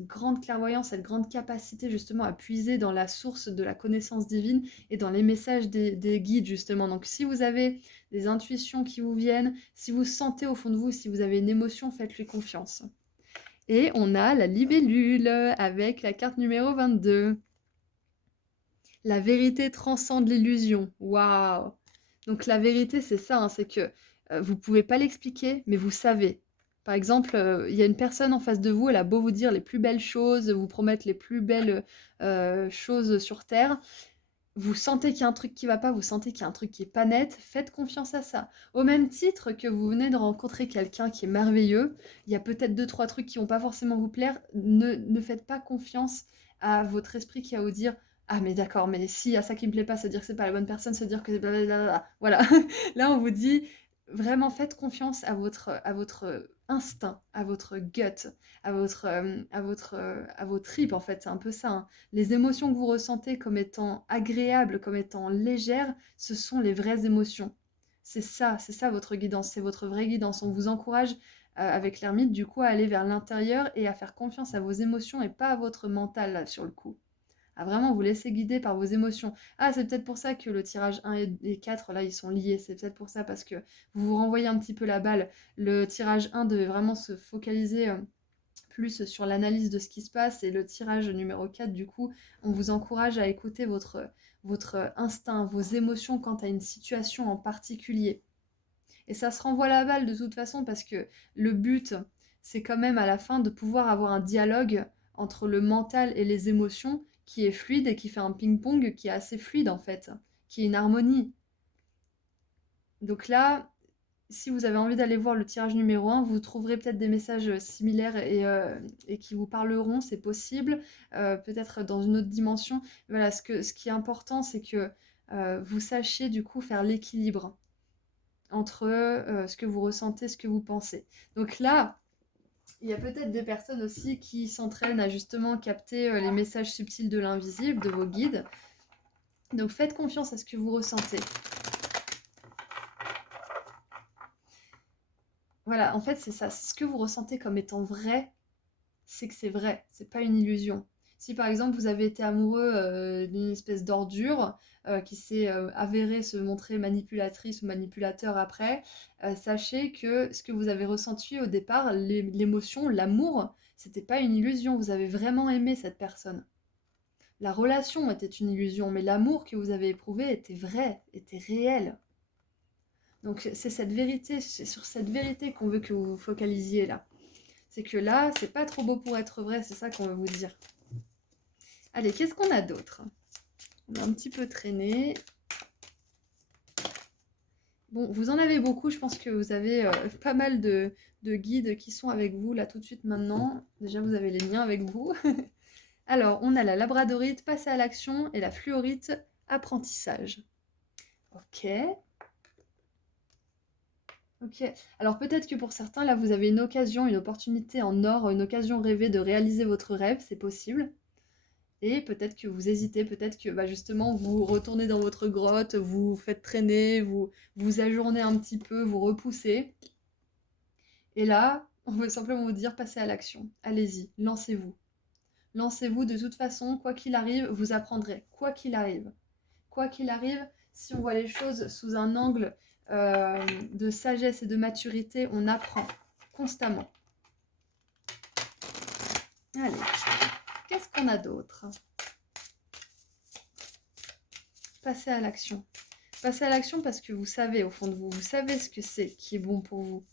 grande clairvoyance, cette grande capacité justement à puiser dans la source de la connaissance divine et dans les messages des guides justement. Donc si vous avez des intuitions qui vous viennent, si vous sentez au fond de vous, si vous avez une émotion, faites-lui confiance. Et on a la libellule avec la carte numéro 22. La vérité transcende l'illusion. Waouh! Donc la vérité, c'est ça, hein, c'est que vous pouvez pas l'expliquer, mais vous savez. Par exemple, il y a une personne en face de vous, elle a beau vous dire les plus belles choses, vous promettre les plus belles choses sur Terre, vous sentez qu'il y a un truc qui va pas, vous sentez qu'il y a un truc qui est pas net, faites confiance à ça. Au même titre que vous venez de rencontrer quelqu'un qui est merveilleux, il y a peut-être 2-3 trucs qui vont pas forcément vous plaire, ne faites pas confiance à votre esprit qui va vous dire ah mais d'accord, mais s'il y a ça qui me plaît pas, ça veut dire que c'est pas la bonne personne, ça veut dire que c'est blablabla. Voilà. Là, on vous dit vraiment faites confiance à votre instinct, à votre gut, à vos tripes en fait, c'est un peu ça, hein. Les émotions que vous ressentez comme étant agréables, comme étant légères, ce sont les vraies émotions. C'est ça votre guidance, c'est votre vraie guidance. On vous encourage avec l'ermite du coup à aller vers l'intérieur et à faire confiance à vos émotions et pas à votre mental là sur le coup. À vraiment vous laisser guider par vos émotions. Ah, c'est peut-être pour ça que le tirage 1 et 4, là, ils sont liés. C'est peut-être pour ça, parce que vous vous renvoyez un petit peu la balle. Le tirage 1 devait vraiment se focaliser plus sur l'analyse de ce qui se passe. Et le tirage numéro 4, du coup, on vous encourage à écouter votre instinct, vos émotions quant à une situation en particulier. Et ça se renvoie la balle de toute façon, parce que le but, c'est quand même à la fin de pouvoir avoir un dialogue entre le mental et les émotions qui est fluide et qui fait un ping-pong qui est assez fluide en fait, qui est une harmonie. Donc là, si vous avez envie d'aller voir le tirage numéro 1, vous trouverez peut-être des messages similaires et qui vous parleront, c'est possible, peut-être dans une autre dimension. Voilà, ce qui est important, c'est que vous sachiez du coup faire l'équilibre entre ce que vous ressentez, ce que vous pensez. Donc là, il y a peut-être des personnes aussi qui s'entraînent à justement capter les messages subtils de l'invisible, de vos guides. Donc faites confiance à ce que vous ressentez. Voilà, en fait, c'est ça. Ce que vous ressentez comme étant vrai, c'est que c'est vrai, c'est pas une illusion. Si par exemple vous avez été amoureux d'une espèce d'ordure qui s'est avérée se montrer manipulatrice ou manipulateur après, sachez que ce que vous avez ressenti au départ, l'émotion, l'amour, c'était pas une illusion, vous avez vraiment aimé cette personne. La relation était une illusion, mais l'amour que vous avez éprouvé était vrai, était réel. Donc c'est cette vérité, c'est sur cette vérité qu'on veut que vous vous focalisiez là. C'est que là, c'est pas trop beau pour être vrai, c'est ça qu'on veut vous dire. Allez, qu'est-ce qu'on a d'autre? On a un petit peu traîné. Bon, vous en avez beaucoup, je pense que vous avez pas mal de guides qui sont avec vous là tout de suite maintenant. Déjà, vous avez les miens avec vous. Alors, on a la labradorite, passer à l'action, et la fluorite, apprentissage. Ok. Ok. Alors peut-être que pour certains, là, vous avez une occasion, une opportunité en or, une occasion rêvée de réaliser votre rêve, c'est possible. Et peut-être que vous hésitez, peut-être que bah, justement vous retournez dans votre grotte, vous faites traîner, vous ajournez un petit peu, vous repoussez. Et là, on veut simplement vous dire passez à l'action. Allez-y, lancez-vous. Lancez-vous de toute façon, quoi qu'il arrive, vous apprendrez. Quoi qu'il arrive. Quoi qu'il arrive, si on voit les choses sous un angle de sagesse et de maturité, on apprend constamment. Allez, qu'est-ce qu'on a d'autre? Passez à l'action. Passez à l'action parce que vous savez au fond de vous, vous savez ce que c'est qui est bon pour vous.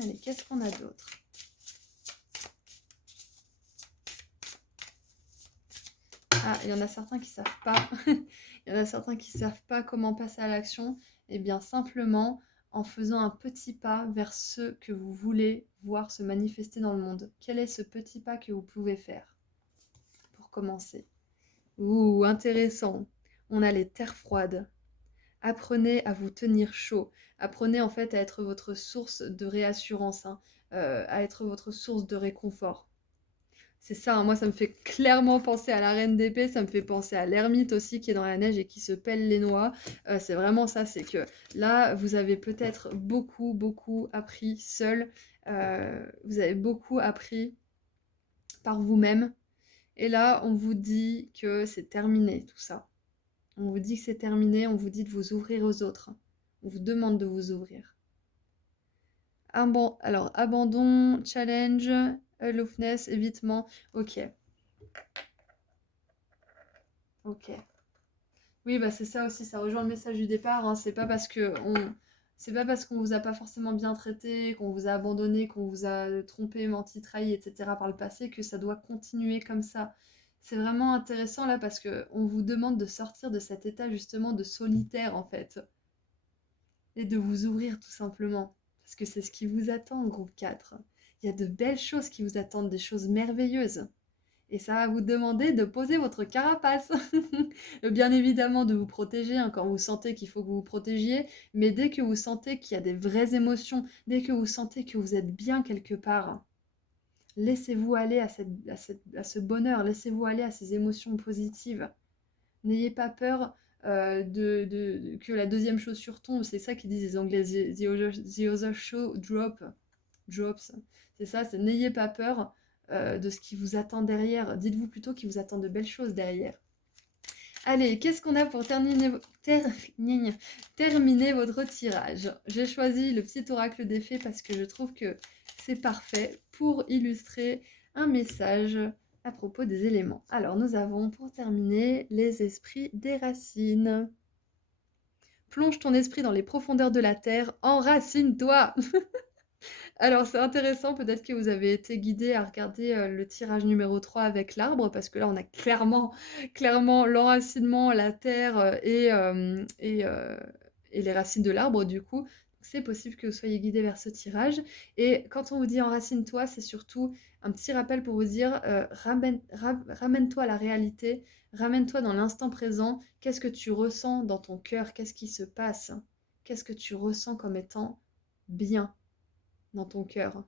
Allez, qu'est-ce qu'on a d'autre? Ah, il y en a certains qui savent pas. Il y en a certains qui savent pas comment passer à l'action. Eh bien, simplement en faisant un petit pas vers ce que vous voulez voir se manifester dans le monde. Quel est ce petit pas que vous pouvez faire pour commencer? Ouh, intéressant. On a les terres froides. Apprenez à vous tenir chaud. Apprenez en fait à être votre source de réassurance, hein, à être votre source de réconfort. C'est ça, hein, moi ça me fait clairement penser à la reine d'épée, ça me fait penser à l'ermite aussi qui est dans la neige et qui se pèle les noix. C'est vraiment ça, c'est que là vous avez peut-être beaucoup, beaucoup appris seul, vous avez beaucoup appris par vous-même. Et là on vous dit que c'est terminé tout ça. On vous dit que c'est terminé, on vous dit de vous ouvrir aux autres. On vous demande de vous ouvrir. Ah bon, alors, abandon, challenge, aloofness, évitement. Ok. Ok. Oui, bah c'est ça aussi, ça rejoint le message du départ, hein. C'est pas parce qu'on vous a pas forcément bien traité, qu'on vous a abandonné, qu'on vous a trompé, menti, trahi, etc. par le passé, que ça doit continuer comme ça. C'est vraiment intéressant là parce que on vous demande de sortir de cet état justement de solitaire en fait. Et de vous ouvrir tout simplement. Parce que c'est ce qui vous attend, groupe 4. Il y a de belles choses qui vous attendent, des choses merveilleuses. Et ça va vous demander de poser votre carapace. Bien évidemment de vous protéger hein, quand vous sentez qu'il faut que vous vous protégiez, mais dès que vous sentez qu'il y a des vraies émotions, dès que vous sentez que vous êtes bien quelque part, laissez-vous aller à ce bonheur, laissez-vous aller à ces émotions positives. N'ayez pas peur que la deuxième chaussure tombe. C'est ça qu'ils disent les Anglais. The other shoe drops. C'est ça, c'est n'ayez pas peur de ce qui vous attend derrière. Dites-vous plutôt qu'il vous attend de belles choses derrière. Allez, qu'est-ce qu'on a pour terminer votre tirage? J'ai choisi le petit oracle des fées parce que je trouve que c'est parfait pour illustrer un message à propos des éléments. Alors, nous avons pour terminer les esprits des racines. Plonge ton esprit dans les profondeurs de la terre, enracine-toi. Alors c'est intéressant, peut-être que vous avez été guidé à regarder, le tirage numéro 3 avec l'arbre, parce que là, on a clairement l'enracinement, la terre, et les racines de l'arbre du coup. C'est possible que vous soyez guidé vers ce tirage et quand on vous dit: «Enracine-toi», c'est surtout un petit rappel pour vous dire, ramène-toi à la réalité, ramène-toi dans l'instant présent. Qu'est-ce que tu ressens dans ton cœur? Qu'est-ce qui se passe? Qu'est-ce que tu ressens comme étant bien dans ton cœur?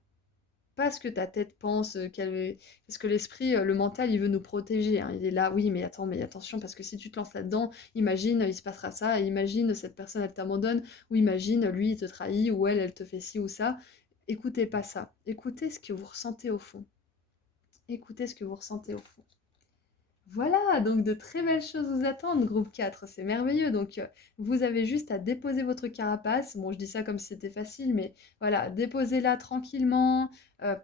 Pas ce que ta tête pense, parce que l'esprit, le mental, il veut nous protéger, hein. Il est là: «Oui, mais attends, mais attention parce que si tu te lances là-dedans, imagine, il se passera ça, et imagine cette personne, elle t'abandonne, ou imagine, lui, il te trahit, ou elle te fait ci ou ça». Écoutez pas ça. Écoutez ce que vous ressentez au fond. Écoutez ce que vous ressentez au fond. Voilà, donc de très belles choses vous attendent, groupe 4, c'est merveilleux. Donc, vous avez juste à déposer votre carapace. Bon, je dis ça comme si c'était facile, mais voilà, déposez-la tranquillement,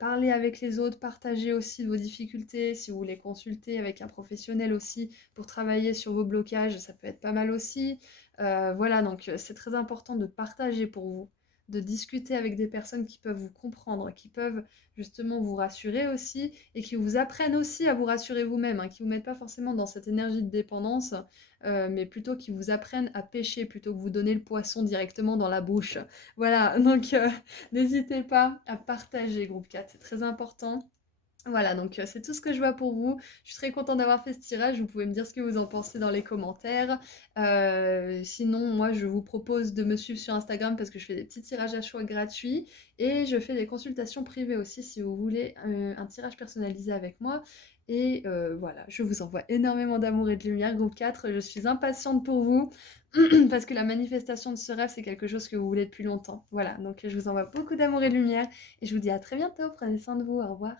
parlez avec les autres, partagez aussi vos difficultés. Si vous voulez consulter avec un professionnel aussi pour travailler sur vos blocages, ça peut être pas mal aussi. Voilà, donc c'est très important de partager pour vous, de discuter avec des personnes qui peuvent vous comprendre, qui peuvent justement vous rassurer aussi et qui vous apprennent aussi à vous rassurer vous-même, hein, qui vous mettent pas forcément dans cette énergie de dépendance, mais plutôt qui vous apprennent à pêcher plutôt que vous donner le poisson directement dans la bouche. Voilà, donc n'hésitez pas à partager groupe 4, c'est très important. Voilà, donc c'est tout ce que je vois pour vous. Je suis très contente d'avoir fait ce tirage. Vous pouvez me dire ce que vous en pensez dans les commentaires. Sinon, moi, je vous propose de me suivre sur Instagram parce que je fais des petits tirages à choix gratuits et je fais des consultations privées aussi si vous voulez, un tirage personnalisé avec moi et voilà, je vous envoie énormément d'amour et de lumière, groupe 4. Je suis impatiente pour vous parce que la manifestation de ce rêve, c'est quelque chose que vous voulez depuis longtemps. Voilà, donc je vous envoie beaucoup d'amour et de lumière et je vous dis à très bientôt. Prenez soin de vous. Au revoir.